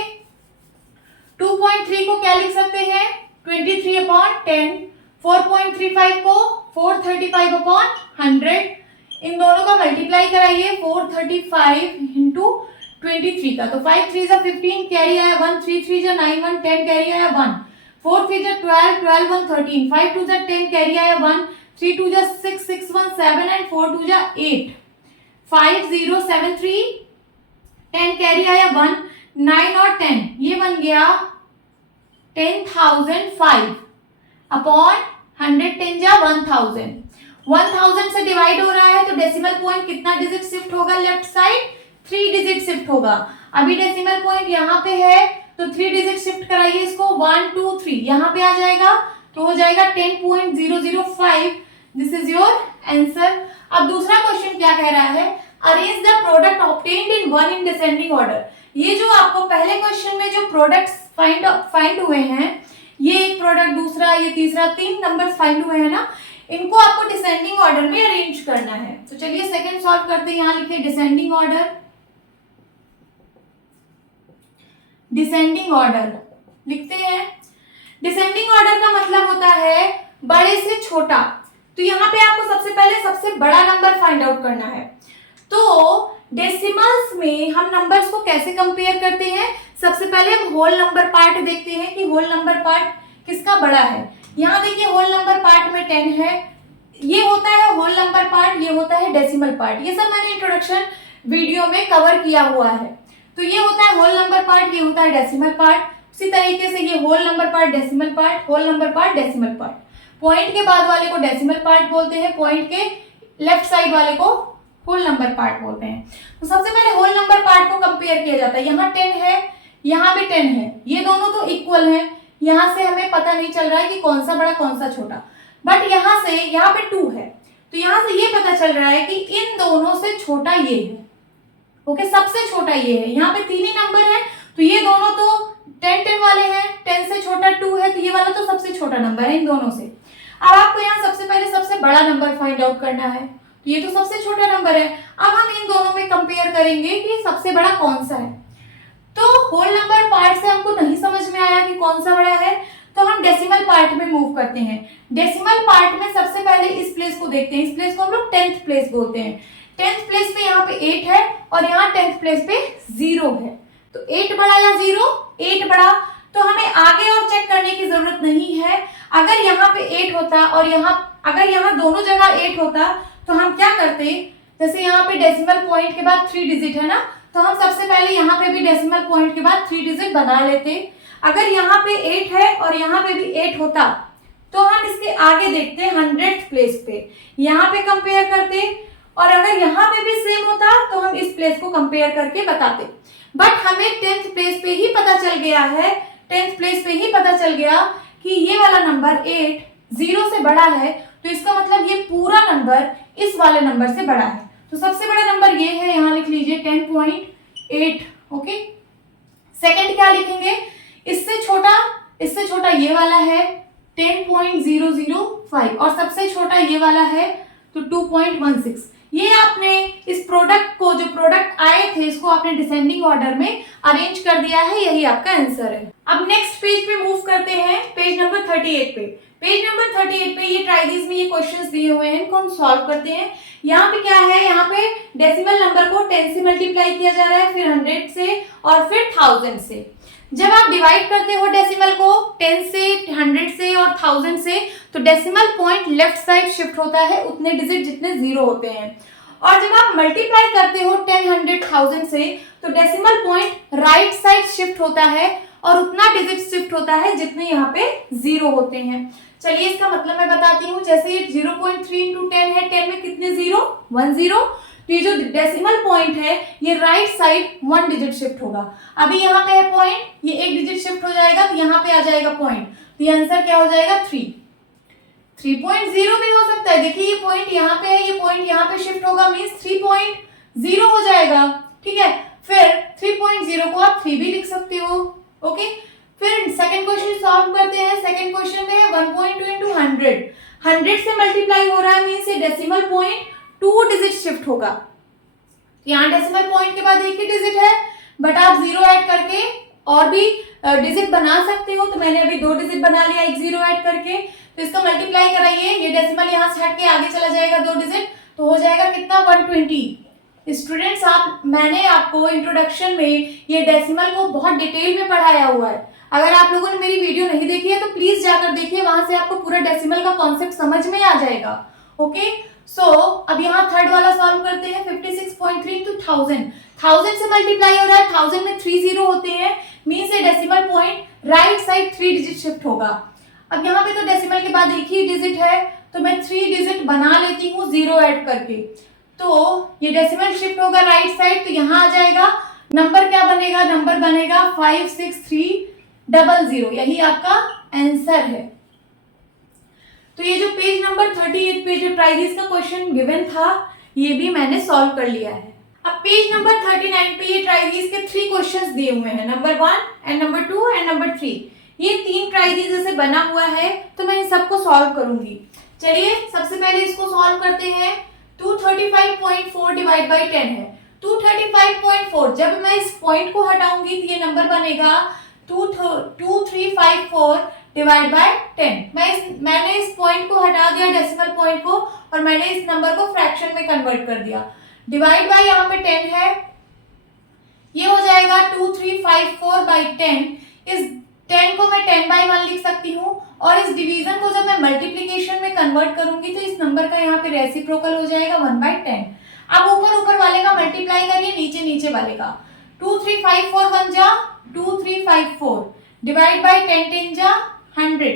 2.3 को क्या लिख सकते हैं 23/10, 4.35 को 435/100। इन दोनों का मल्टीप्लाई कराइए 435 into 23 का तो 5 3 जा 15 कैरी आया 1, 3 3 जा 9 1 10 कैरी आया 1, 4 3 जा 12 12 1 13, 5 2 जा 10 कैरी आया 1, 3 2 जा 6 6 1 7 एंड 4 2 जा 8, 5 0 7 3 10 कैरी आया 1, 9 और 10 ये बन गया 10,005 अपॉन 100 10 जा 1000। 1000 से डिवाइड हो रहा है तो डेसिमल पॉइंट कितना डिजिट शिफ्ट होगा लेफ्ट साइड 3 डिजिट शिफ्ट होगा। अभी डेसिमल पॉइंट यहाँ पे है तो 3 डिजिट शिफ्ट कराइए इसको 1 2 3 यहाँ पे आ जाएगा तो हो जाएगा 10.005। This is your answer. अब दूसरा क्वेश्चन क्या कह रहा है, arrange the product obtained in one in descending order. ये जो आपको पहले क्वेश्चन में जो प्रोडक्ट्स फाइंड हुए हैं, ये एक प्रोडक्ट दूसरा ये तीसरा 3 नंबर फाइंड हुए हैं ना, इनको आपको डिसेंडिंग ऑर्डर में अरेंज करना है। तो चलिए सेकंड सॉल्व करते हैं। यहां लिखे डिसेंडिंग ऑर्डर, डिसेंडिंग ऑर्डर लिखते हैं। डिसेंडिंग ऑर्डर का मतलब होता है बड़े से छोटा। तो यहाँ पे आपको सबसे पहले सबसे बड़ा नंबर फाइंड आउट करना है। तो डेसिमल्स में हम नंबर्स को कैसे कंपेयर करते हैं, सबसे पहले हम होल नंबर पार्ट देखते हैं कि होल नंबर पार्ट किसका बड़ा है। यहाँ देखिए होल नंबर पार्ट में 10 है, ये होता है होल नंबर पार्ट, ये होता है डेसिमल पार्ट। ये सब मैंने इंट्रोडक्शन वीडियो में कवर किया हुआ है। तो ये होता है होल नंबर पार्ट, ये होता है डेसिमल पार्ट। उसी तरीके से ये whole number part, decimal part, whole number part, decimal part. Point के बाद वाले को डेसिमल पार्ट बोलते हैं, पॉइंट के लेफ्ट साइड वाले को होल नंबर पार्ट बोलते हैं। तो सबसे पहले होल नंबर पार्ट को कंपेयर किया जाता है। यहाँ 10 है, यहाँ भी 10 है, ये दोनों तो इक्वल है। यहाँ से हमें पता नहीं चल रहा है कि कौन सा बड़ा कौन सा छोटा, बट यहाँ से यहाँ पे 2 है, तो यहाँ से ये पता चल रहा है कि इन दोनों से छोटा ये है। ओके, सबसे छोटा ये है। यहाँ पे 3 ही नंबर है, तो ये दोनों तो 10 वाले हैं, 10 से छोटा 2 है, तो ये वाला तो सबसे छोटा नंबर है इन दोनों से। अब आपको यहाँ सबसे पहले सबसे बड़ा नंबर फाइंड आउट करना है, तो ये तो सबसे छोटा नंबर है। अब हम इन दोनों में कंपेयर करेंगे कि सबसे बड़ा कौन सा है। तो होल नंबर पार्ट से हमको नहीं समझ में आया कि कौन सा बड़ा है, तो हम डेसिमल पार्ट में मूव करते हैं। डेसिमल पार्ट में सबसे पहले इस प्लेस को देखते हैं। इस प्लेस को हम लोग 10th प्लेस बोलते हैं। 10th प्लेस पे यहाँ पे 8 है और यहाँ 10th प्लेस पे 0 है। तो 8 बड़ा या 0? 8 बड़ा। तो हमें आगे और चेक करने की जरूरत नहीं है। अगर यहाँ पे 8 होता और अगर यहाँ दोनों जगह 8 होता तो हम क्या करते, जैसे यहाँ पे डेसिमल पॉइंट के बाद 3 डिजिट है ना, तो हम सबसे पहले यहाँ पे भी डेसिमल पॉइंट के बाद 3 डिजिट बना लेते। अगर यहाँ पे 8 है और यहाँ पे भी 8 होता तो हम इसके आगे देखते 100th प्लेस पे, यहाँ पे कंपेयर करते, और अगर यहाँ पे भी सेम होता तो हम इस प्लेस को कंपेयर करके बताते। बट हमें 10th प्लेस पे ही पता चल गया है, 10th प्लेस पे ही पता चल गया कि ये वाला नंबर 8 0 से बड़ा है, तो इसका मतलब ये पूरा नंबर इस वाले नंबर से बड़ा है। तो सबसे बड़ा नंबर ये है, यहाँ लिख लीजिए 10.8। ओके, सेकंड क्या लिखेंगे, इससे छोटा ये वाला है 10.005 और सबसे छोटा ये वाला है तो 2.16। ये आपने इस प्रोडक्ट को, जो प्रोडक्ट आए थे, इसको आपने डिसेंडिंग ऑर्डर में अरेंज कर दिया है, यही आपका आंसर है। अब नेक्स्ट पेज पे मूव करते हैं, पेज नंबर 38 पे। पेज नंबर 38 पे ये ट्राइडीज में ये क्वेश्चंस दिए हुए हैं, इनको हम सॉल्व करते हैं। यहाँ पे क्या है, यहाँ पे डेसिमल नंबर को 10 से मल्टीप्लाई किया जा रहा है, फिर 100 से और फिर 1000 से। जब आप डिवाइड करते हो डेसिमल को 10 से, 100 से और 1000 से, तो decimal point left side shift होता है उतने डिजिट जितने 0 होते हैं। और जब आप मल्टीप्लाई करते हो 10, 100, 1000 से, तो decimal point right side shift होता है और उतना डिजिट शिफ्ट होता है जितने यहाँ पे 0 होते हैं। चलिए इसका मतलब मैं बताती हूँ। जैसे 0.3 इंटू 10 है, 10 में कितने 0? 1 0। तो ये जो डेसिमल पॉइंट है ये राइट साइड 1 डिजिट शिफ्ट होगा। अभी यहाँ पे है पॉइंट, ये 1 डिजिट शिफ्ट हो जाएगा, तो यहाँ पे आ जाएगा पॉइंट, तो ये आंसर क्या हो जाएगा 3। 3.0 भी हो सकता है। देखिए ये पॉइंट यहाँ पे है, ये पॉइंट यहाँ पे शिफ्ट होगा, मीन्स 3.0 हो जाएगा। ठीक है, फिर 3.0 को आप 3 भी लिख सकते हो। ओके, फिर सेकंड क्वेश्चन सॉल्व करते हैं। सेकंड क्वेश्चन में 1.2 इंटू 100, 100 से मल्टीप्लाई हो रहा है, मीन्स ये डेसिमल पॉइंट 2 डिजिट शिफ्ट होगा। यहाँ डेसिमल पॉइंट के बाद एक ही डिजिट है, बट आप 0 ऐड करके और भी डिजिट बना सकते हो। तो मैंने अभी 2 डिजिट बना लिया एक 0 ऐड करके। तो इसको मल्टीप्लाई कराइए, ये डेसिमल यहाँ से हट के आगे चला जाएगा 2 डिजिट, तो हो जाएगा कितना 120। स्टूडेंट्स, मैंने आपको इंट्रोडक्शन में ये डेसिमल को बहुत डिटेल में पढ़ाया हुआ है। अगर आप लोगों ने मेरी वीडियो नहीं देखी है तो प्लीज जाकर देखिए, वहां से आपको पूरा डेसिमल का कॉन्सेप्ट समझ में आ जाएगा। ओके, सो अब यहाँ थर्ड वाला सॉल्व करते हैं। 56.3 इंटू 1000, 1000 से मल्टीप्लाई हो रहा है, 1000 में 3 0 होते हैं, मीन्स ये decimal point right side 3 digit shift होगा। अब यहाँ पे तो डेसिमल के बाद एक ही डिजिट है, तो मैं 3 डिजिट बना लेती हूँ 0 ऐड करके, तो ये डेसिमल शिफ्ट होगा राइट साइड, तो यहाँ आ जाएगा नंबर क्या बनेगा, नंबर बनेगा 56300, यही आपका आंसर है। तो ये जो पेज नंबर 38 पे जो ट्राइडीज का क्वेश्चन गिवन था, ये भी मैंने सॉल्व कर लिया है। अब पेज नंबर 39 पे ये ट्राइडीज के 3 क्वेश्चंस दिए हुए हैं, number 1 and number 2 and number 3। ये 3 ट्राइडीज से बना हुआ है, तो मैं इन सबको सॉल्व करूंगी। चलिए सबसे पहले इसको सॉल्व करते हैं। 235.4 डिवाइड बाई 10 है। 235.4, जब मैं इस पॉइंट को हटाऊंगी तो ये नंबर बनेगा 2354 डिवाइड बाय 10। मैंने इस पॉइंट को हटा दिया, डेसिमल पॉइंट को, और मैंने इस नंबर को फ्रैक्शन में कन्वर्ट कर दिया। डिवाइड बाय यहाँ पे 10 है, ये हो जाएगा 2354 बाई 10। इस 10 को मैं 10 बाई 1 लिख सकती हूँ, और इस डिवीजन को जब मैं मल्टीप्लीकेशन में कन्वर्ट करूंगी तो इस नंबर का यहाँ पे रेसिप्रोकल हो जाएगा 1/10। अब ऊपर ऊपर वाले का मल्टीप्लाई करिए नीचे नीचे वाले का, 2354 1 जा 2354 डिवाइड बाय 10 10 जा 100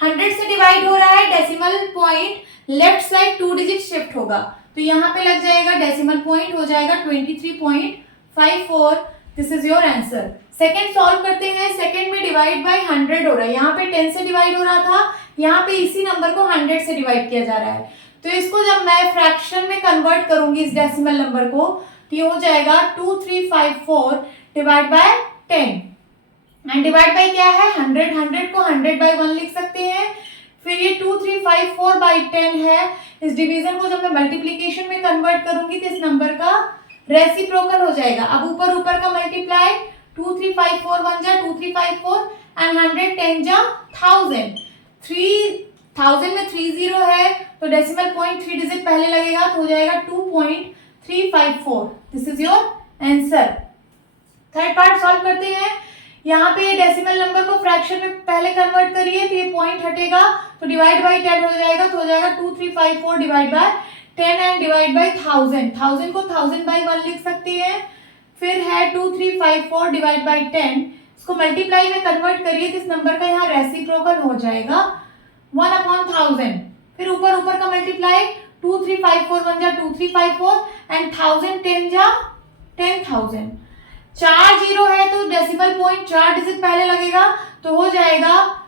100 से डिवाइड हो रहा है, decimal point left side 2 digit shift होगा, तो यहाँ पे लग जाएगा डेसिमल पॉइंट हो जाएगा 23.54। This is your answer. Second solve करते हैं। सेकंड में डिवाइड बाय 100 हो रहा है, यहाँ पे 10 से डिवाइड हो रहा था, यहाँ पे इसी नंबर को 100 से डिवाइड किया जा रहा है, तो इसको जब मैं फ्रैक्शन में कन्वर्ट करूंगी इस डेसिमल नंबर को, तो ये हो जाएगा 2354 divide by 10 and divide by क्या है 100, 100 को 100 बाय 1 लिख सकते हैं। फिर ये 2354 बाय 10 है, इस डिवीजन को जब मैं मल्टीप्लीकेशन में कन्वर्ट करूंगी तो इस नंबर का रेसिप्रोकल हो जाएगा। अब ऊपर ऊपर का मल्टीप्लाई 2354 1 जा 2354 एंड 100 10 जा 1000, 3000 में 30 है तो डेसिमल पॉइंट 3 डिजिट पहले लगेगा, तो हो जाएगा 2.354। This is your answer. Third part solve करते हैं। यहाँ पे डेसिमल नंबर को फ्रैक्शन में पहले कन्वर्ट करिए, तो ये पॉइंट हटेगा तो डिवाइड बाय 10 हो जाएगा, तो हो जाएगा 2354 divide by 10 and divide by 1000, 1000 को 1000 बाय 1 लिख सकते हैं। फिर है 2354 डिवाइड बाय 10, इसको मल्टीप्लाई में कन्वर्ट करिए तो इस नंबर का यहाँ रेसिप्रोकल हो जाएगा 1/1000। फिर ऊपर ऊपर का मल्टीप्लाई 2354 1 जा 2354 एंड 1000 10 जा 10000। 4 जीरो है तो डेसिमल पॉइंट 4 डिजिट पहले लगेगा, तो हो जाएगा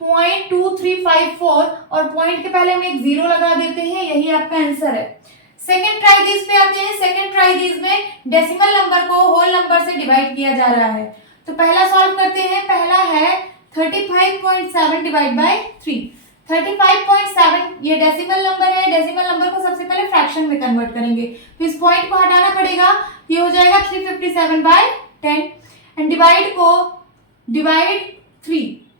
0.2354 और पॉइंट के पहले हम एक जीरो लगा देते हैं, यही आपका आंसर है। सेकेंड ट्राई दिस पे आते हैं। सेकेंड ट्राई दिस में डेसिमल नंबर को होल नंबर से डिवाइड किया जा रहा है, तो पहला सॉल्व करते हैं। पहला है 35.7 डिवाइड बाय 3। 35.7 ये डेसिमल नंबर है, डेसिमल नंबर को सबसे पहले फ्रैक्शन में कन्वर्ट करेंगे, तो इस पॉइंट को हटाना पड़ेगा, ये हो जाएगा 357 बाय 10 एंड डिवाइड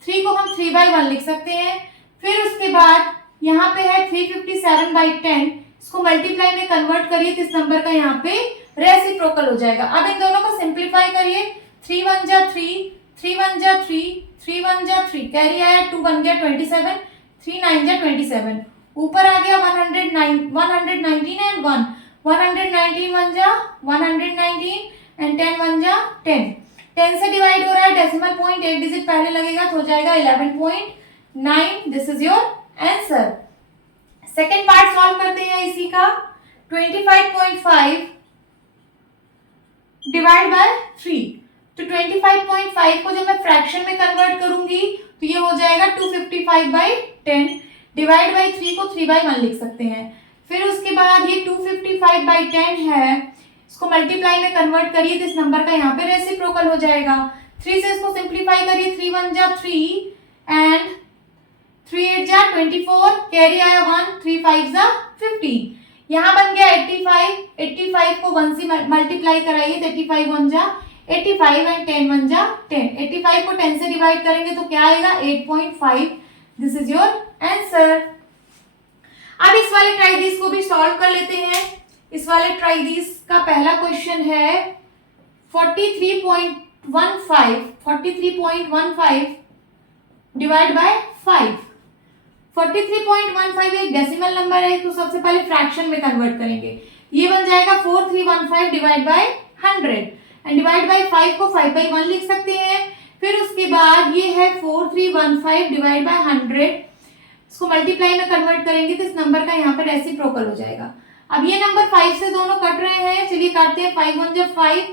3 को हम 3 बाय 1 लिख सकते हैं। फिर उसके बाद यहाँ पे है 357 बाय 10, इसको मल्टीप्लाई में कन्वर्ट करिए तो इस नंबर का यहाँ पे रेसिप्रोकल हो जाएगा। अब इन दोनों को सिंप्लीफाई करिए, 3 1 जा 3, 3 1 जा 3, 3 1 जा 3, कैरी आया 2 बन गया 27, 3 9 जा 27, ऊपर आ गया 119 एंड 1, 119 1 जा 119 एंड 10 1 जा 10। 10 से डिवाइड हो रहा है, डेसिमल पॉइंट 8 डिजिट पहले लगेगा, तो हो जाएगा 11.9। This is your answer. Second part solve करते हैं इसी का। 25.5 डिवाइड बाय 3, तो 25.5 को जब मैं फ्रैक्शन में कन्वर्ट करूंगी तो ये हो जाएगा 255 बाय 10 डिवाइड बाय 3 को 3 बाय 1 लिख सकते हैं। फिर उसके बाद ये 255 बाय 10 है, इसको मल्टीप्लाई में कन्वर्ट करिए तो इस नंबर का यहाँ पे रेसिप्रोकल हो जाएगा। 3 से इसको सिंप्लीफाई करिए, 3 1 जा 3 एंड 3 8 जा 24, कैरी आया 1, 3 5 जा 15, यहाँ बन गया 85। 85 को 1 से मल्टीप्लाई कराइए तो 85 1 जा 85 एंड 10 1 जा 10। 85 को 10 से डिवाइड करेंगे तो क्या आएगा 8.5। This is your answer. अब इस वाले ट्राई दिस को भी सॉल्व कर लेते हैं। इस वाले ट्राई दिस का पहला क्वेश्चन है 43.15 डिवाइड बाय 5। 43.15 एक डेसिमल नंबर है, तो सबसे पहले फ्रैक्शन में कन्वर्ट करेंगे, ये बन जाएगा 4315 divide by 100 and divide by 5 को 5 बाय 1 लिख सकते हैं। फिर उसके बाद ये है 4315 डिवाइड बाय 100, इसको मल्टीप्लाई में कन्वर्ट करेंगे तो इस नंबर का यहाँ पर रेसिप्रोकल हो जाएगा। अब ये नंबर 5 से दोनों कट रहे हैं, चलिए काटते हैं। 5 1 जा 5,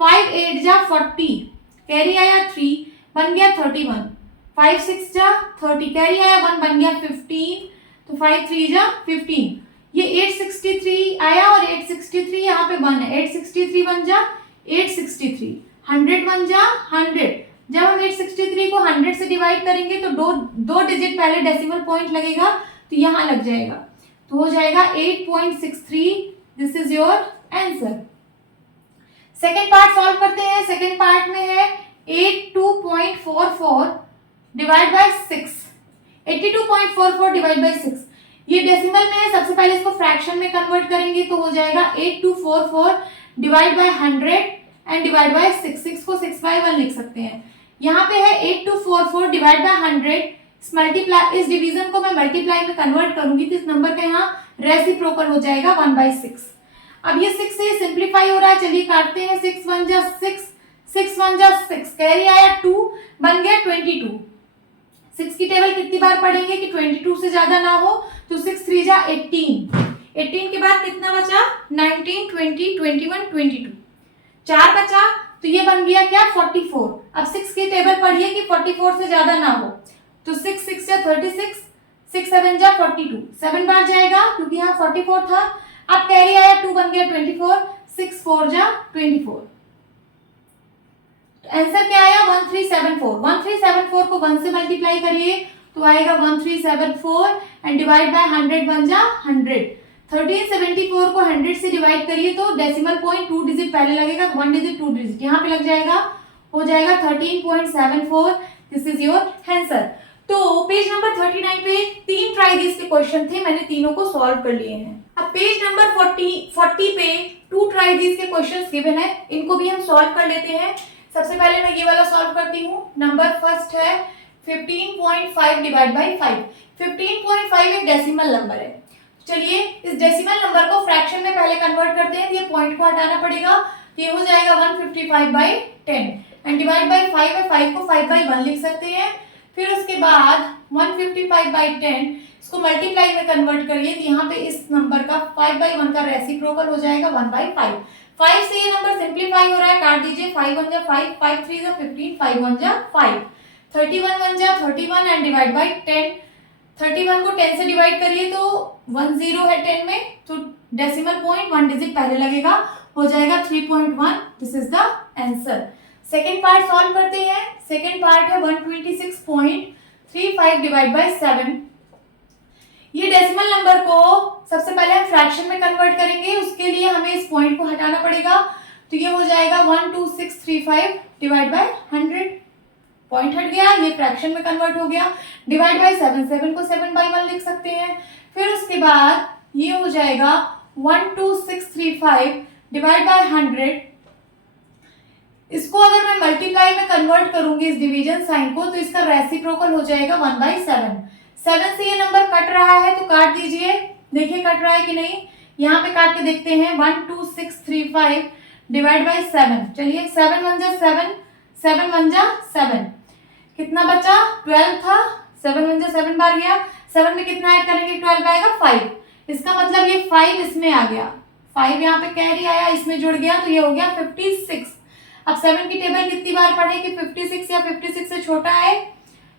5 8 जा 40, कैरी आया 3 बन गया 31, 5 6 जा 30, कैरी आया 1 बन गया 15, तो 5 3 जा 15। ये 863 आया और 863 यहाँ पे 1 है, 863 बन जा 863, 100 बन जा 100। जब हम 863 को 100 से डिवाइड करेंगे तो दो डिजिट पहले डेसिमल पॉइंट लगेगा, तो यहाँ लग जाएगा, तो हो जाएगा 8.63। This is your answer. Second part solve करते हैं। सेकेंड पार्ट में है 82.44 डिवाइड बाय 6। 82.44 डिवाइड बाय 6 ये डेसिमल में है, सबसे पहले इसको फ्रैक्शन में कन्वर्ट करेंगे तो हो जाएगा 8244 divide by 100 and divide by 6। 6 को 6 बाय 1 लिख सकते हैं। यहाँ पे है 8244 डिवाइड बाय 100, इस डिवीजन को मैं मल्टीप्लाई में कन्वर्ट करूंगी तो इस नंबर का यहाँ रेसिप्रोकल हो जाएगा 1/6। अब ये 6 से सिंप्लीफाई हो रहा है, चलिए काटते हैं। 6 1 जा 6, 6 1 जा 6, कैरी आया 2, बन गया 22। 6 की टेबल कितनी बार पढ़ेंगे कि 22 से ज्यादा ना हो, तो 6 3 जा 18, 18 के बाद कितना बचा 19 20 21 22, 4 बचा, तो ये बन गया क्या 44। अब 6 की टेबल पढ़िए कि 44 से ज्यादा ना हो, तो 6 6 जा 36, 6 7 जा 42, 7 बार जाएगा क्योंकि यहाँ 44 था। अब कैरी आया 2, बन गया 24, 6 4 जा 24। आंसर क्या आया 1374। 1374 को 1 से मल्टीप्लाई करिए तो आएगा 1374 एंड डिवाइड बाय 100 बन जा 100। 1374 को 100 से डिवाइड करिए तो डेसिमल पॉइंट 2 डिजिट पहले लगेगा, 1 डिजिट 2 डिजिट यहाँ पे लग जाएगा, हो जाएगा 13.74। This is your answer. तो पेज नंबर 39 पे 3 ट्राई दिस के क्वेश्चन थे, मैंने तीनों को सॉल्व कर लिए हैं। अब पेज नंबर 40 पे 2 ट्राई दिस के क्वेश्चंस गिवन है, इनको भी हम सॉल्व कर लेते हैं। सबसे पहले मैं ये वाला सॉल्व करती हूँ। नंबर फर्स्ट है 15.5 डिवाइड बाई 5। 15.5 एक डेसिमल नंबर है, चलिए इस डेसिमल नंबर को फ्रैक्शन में पहले कन्वर्ट करते हैं। ये पॉइंट को हटाना पड़ेगा, ये हो जाएगा 155/10 एंड डिवाइड बाई 5 है, 5 को 5/1 लिख सकते हैं। फिर उसके बाद 155/10 इसको मल्टीप्लाई में कन्वर्ट करिए तो यहाँ पे इस नंबर का 5/1 का रेसिप्रोकल हो जाएगा 1/5। 5 से ये नंबर सिंप्लीफाई हो रहा है, काट दीजिए। 5 1 जा 5, 5 3 जा 15, 5 1 जा 5, 31 1 जा 31 एंड डिवाइड बाई 10। 31 को 10 से डिवाइड करिए तो 1 0 है 10 में, तो डेसिमल पॉइंट 1 डिजिट पहले लगेगा, हो जाएगा 3.1। This is the answer. Second part solve करते हैं। सेकेंड पार्ट है 126.35 डिवाइड बाई 7। ये डेसिमल नंबर को सबसे पहले हम फ्रैक्शन में कन्वर्ट करेंगे, उसके लिए हमें इस पॉइंट को हटाना पड़ेगा, तो ये हो जाएगा 12635 डिवाइड बाई 100। पॉइंट हट गया, ये फ्रैक्शन में कन्वर्ट हो गया। डिवाइड बाई 7, 7 को 7/1 लिख सकते हैं। फिर उसके बाद ये हो जाएगा 12635 डिवाइड बाई 100। इसको अगर मैं मल्टीप्लाई में कन्वर्ट करूंगी इस डिवीजन साइन को, तो इसका रेसिप्रोकल हो जाएगा 1/7। 7 से ये नंबर कट रहा है तो काट दीजिए, देखिए कट रहा है कि नहीं, यहाँ पे काट के देखते हैं। 12635 डिवाइड बाई 7, चलिए 7 1 जा 7, 7 1 जा 7, कितना बचा 12 था, 7 1 जा 7 बार गया, 7 में कितना ऐड करेंगे 12 आएगा 5। इसका मतलब ये 5 इसमें आ गया, 5 यहाँ पे कैरी आया, इसमें जुड़ गया, तो ये हो गया 56। अब 7 की टेबल कितनी बार पढ़े कि 56 या 56 से छोटा है,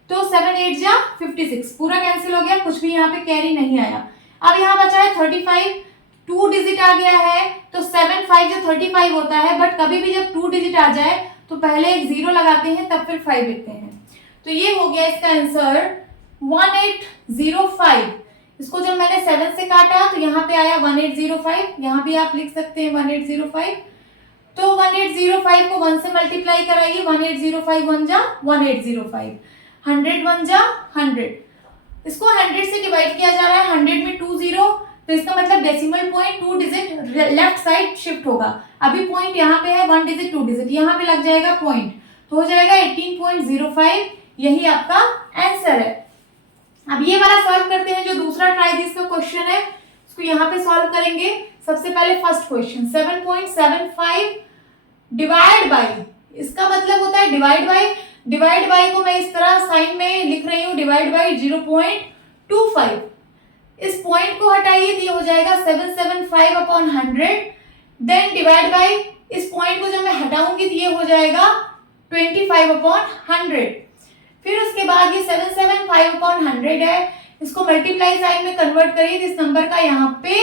तो 7 8 जा 56, पूरा कैंसिल हो गया, कुछ भी यहाँ पे कैरी नहीं आया। अब यहाँ बचा है 35, 2 डिजिट आ गया है, तो 7 5 जो 35 होता है, बट कभी भी जब 2 डिजिट आ जाए तो पहले एक 0 लगाते हैं तब फिर 5 लिखते हैं। तो ये हो गया इसका आंसर 1805। इसको जब मैंने 7 से काटा तो यहाँ पे आया 1805, यहाँ भी आप लिख सकते हैं 1805। तो 1805 को 1 से मल्टीप्लाई कराइए, 1805 1 जा 1805, 100 1 जा 100। इसको 100 से डिवाइड किया जा रहा है, 100 में 2 0, तो इसका मतलब decimal point 2 digit left side shift होगा। अभी पॉइंट यहाँ पे है 1 डिजिट 2 डिजिट, यहाँ पे लग जाएगा पॉइंट, तो हो जाएगा 18.05। यही आपका आंसर है। अब ये वाला सॉल्व करते हैं, जो दूसरा ट्राई दिस का क्वेश्चन है इसको यहाँ पे सॉल्व करेंगे। सबसे पहले फर्स्ट क्वेश्चन 7.75 डिवाइड बाई, इसका मतलब होता है डिवाइड बाई। डिवाइड बाई को मैं इस तरह साइन में लिख रही हूँ, डिवाइड बाई 0.25। इस पॉइंट को हटाइए तो ये हो जाएगा 775/100। देन डिवाइड बाई, इस पॉइंट को जब मैं हटाऊंगी तो ये हो जाएगा 25/100। फिर उसके बाद ये 775/100 है, इसको मल्टीप्लाई साइन में कन्वर्ट करिए तो इस नंबर का यहाँ पे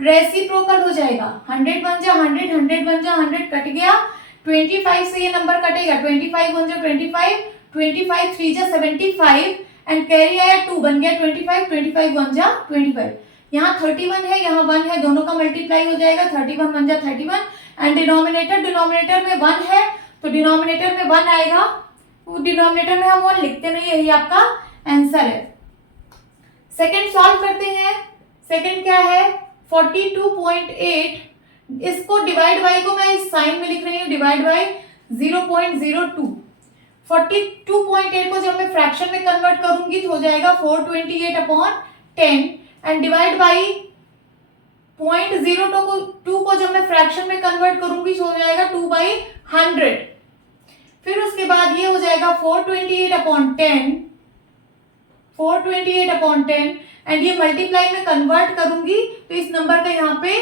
रेसिप्रोकल हो जाएगा। 100 बन जा 100, 100 बन जा 100, कट गया। 25 से ये नंबर कटेगा, 25 बन जा 25, 25 3 जा 75 एंड कैरी आया 2, बन गया 25, 25 1 जा 25। यहाँ 31 है, यहाँ 1 है, दोनों का मल्टीप्लाई हो जाएगा, 31 1 जा 31 एंड डिनोमिनेटर में 1 है, तो डिनोमिनेटर में 1 आएगा, डिनोमिनेटर में हम 1 लिखते नहीं, यही आपका आंसर है। सेकंड सॉल्व करते हैं। सेकंड क्या है 42.8, इसको डिवाइड बाई को मैं इस साइन में लिख रही हूँ, डिवाइड बाई 0.02। 42.8 को जब मैं फ्रैक्शन में कन्वर्ट करूंगी तो हो जाएगा 428/10 एंड डिवाइड बाई 0.02 को जब मैं फ्रैक्शन में कन्वर्ट करूंगी तो हो जाएगा 2/100। फिर उसके बाद ये हो जाएगा 428/10 एंड ये मल्टीप्लाई में कन्वर्ट करूंगी तो इस नंबर का यहाँ पे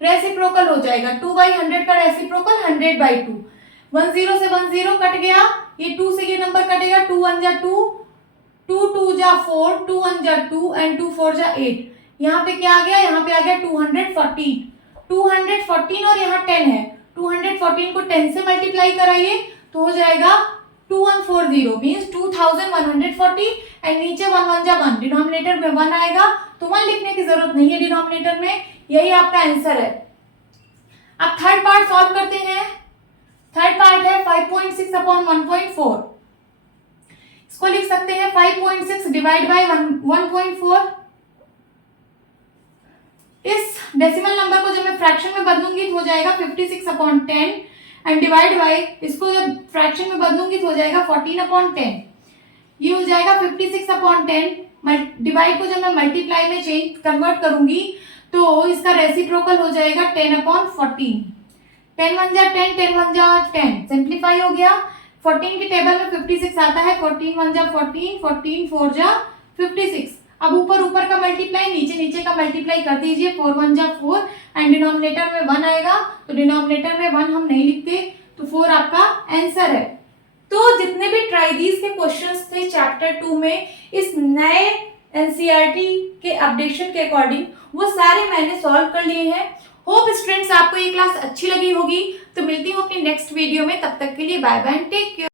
रेसिप्रोकल हो जाएगा। 2/100 का रेसिप्रोकल 100/2। 10 से 10 कट गया, ये 2 से ये नंबर कटेगा, 2 1 जा 2, 2 2 जा 4, 2 1 जा 2 एंड 2 4 जा 8। यहाँ पे क्या आ गया, यहाँ पे आ गया 214 और यहाँ 10 है। 214 को 10 से मल्टीप्लाई कराइए तो हो जाएगा 2140 मीन्स 2140 एंड नीचे 1 1 जा 1, डिनोमिनेटर में 1 आएगा तो 1 लिखने की जरूरत नहीं है डिनोमिनेटर में। यही आपका आंसर है। अब थर्ड पार्ट सॉल्व करते हैं। थर्ड पार्ट है 5.6/1.4। इसको लिख सकते हैं 5.6 डिवाइड बाय 1.4। इस डेसिमल नंबर को जब मैं फ्रैक्शन में बदलूंगी तो हो जाएगा 56/10 एंड डिवाइड बाय इसको जब फ्रैक्शन में बदलूंगी तो हो जाएगा 14/10। ये हो जाएगा 56/10 डिवाइड को जब मैं मल्टीप्लाई में चेंज कन्वर्ट करूंगी तो इसका रेसिप्रोकल हो जाएगा 10/14। 10 1 जा 10, 10 1 जा 10, सिंप्लीफाई हो गया। 14 की टेबल में 56 आता है, 14 1 जा 14, 14 4 जा 56। अब ऊपर ऊपर का मल्टीप्लाई, नीचे नीचे का मल्टीप्लाई कर दीजिए। 4 1 जा 4 एंड डिनोमिनेटर में 1 आएगा तो डिनोमिनेटर में 1 हम नहीं लिखते तो 4 आपका आंसर है। तो जितने भी ट्राई दीज के क्वेश्चंस थे चैप्टर 2 में इस नए एनसीईआरटी के अपडेशन के अकॉर्डिंग वो सारे मैंने सॉल्व कर लिए हैं। होप स्टूडेंट्स आपको ये क्लास अच्छी लगी होगी। तो मिलती हूँ अपनी नेक्स्ट वीडियो में, तब तक के लिए bye bye and take care.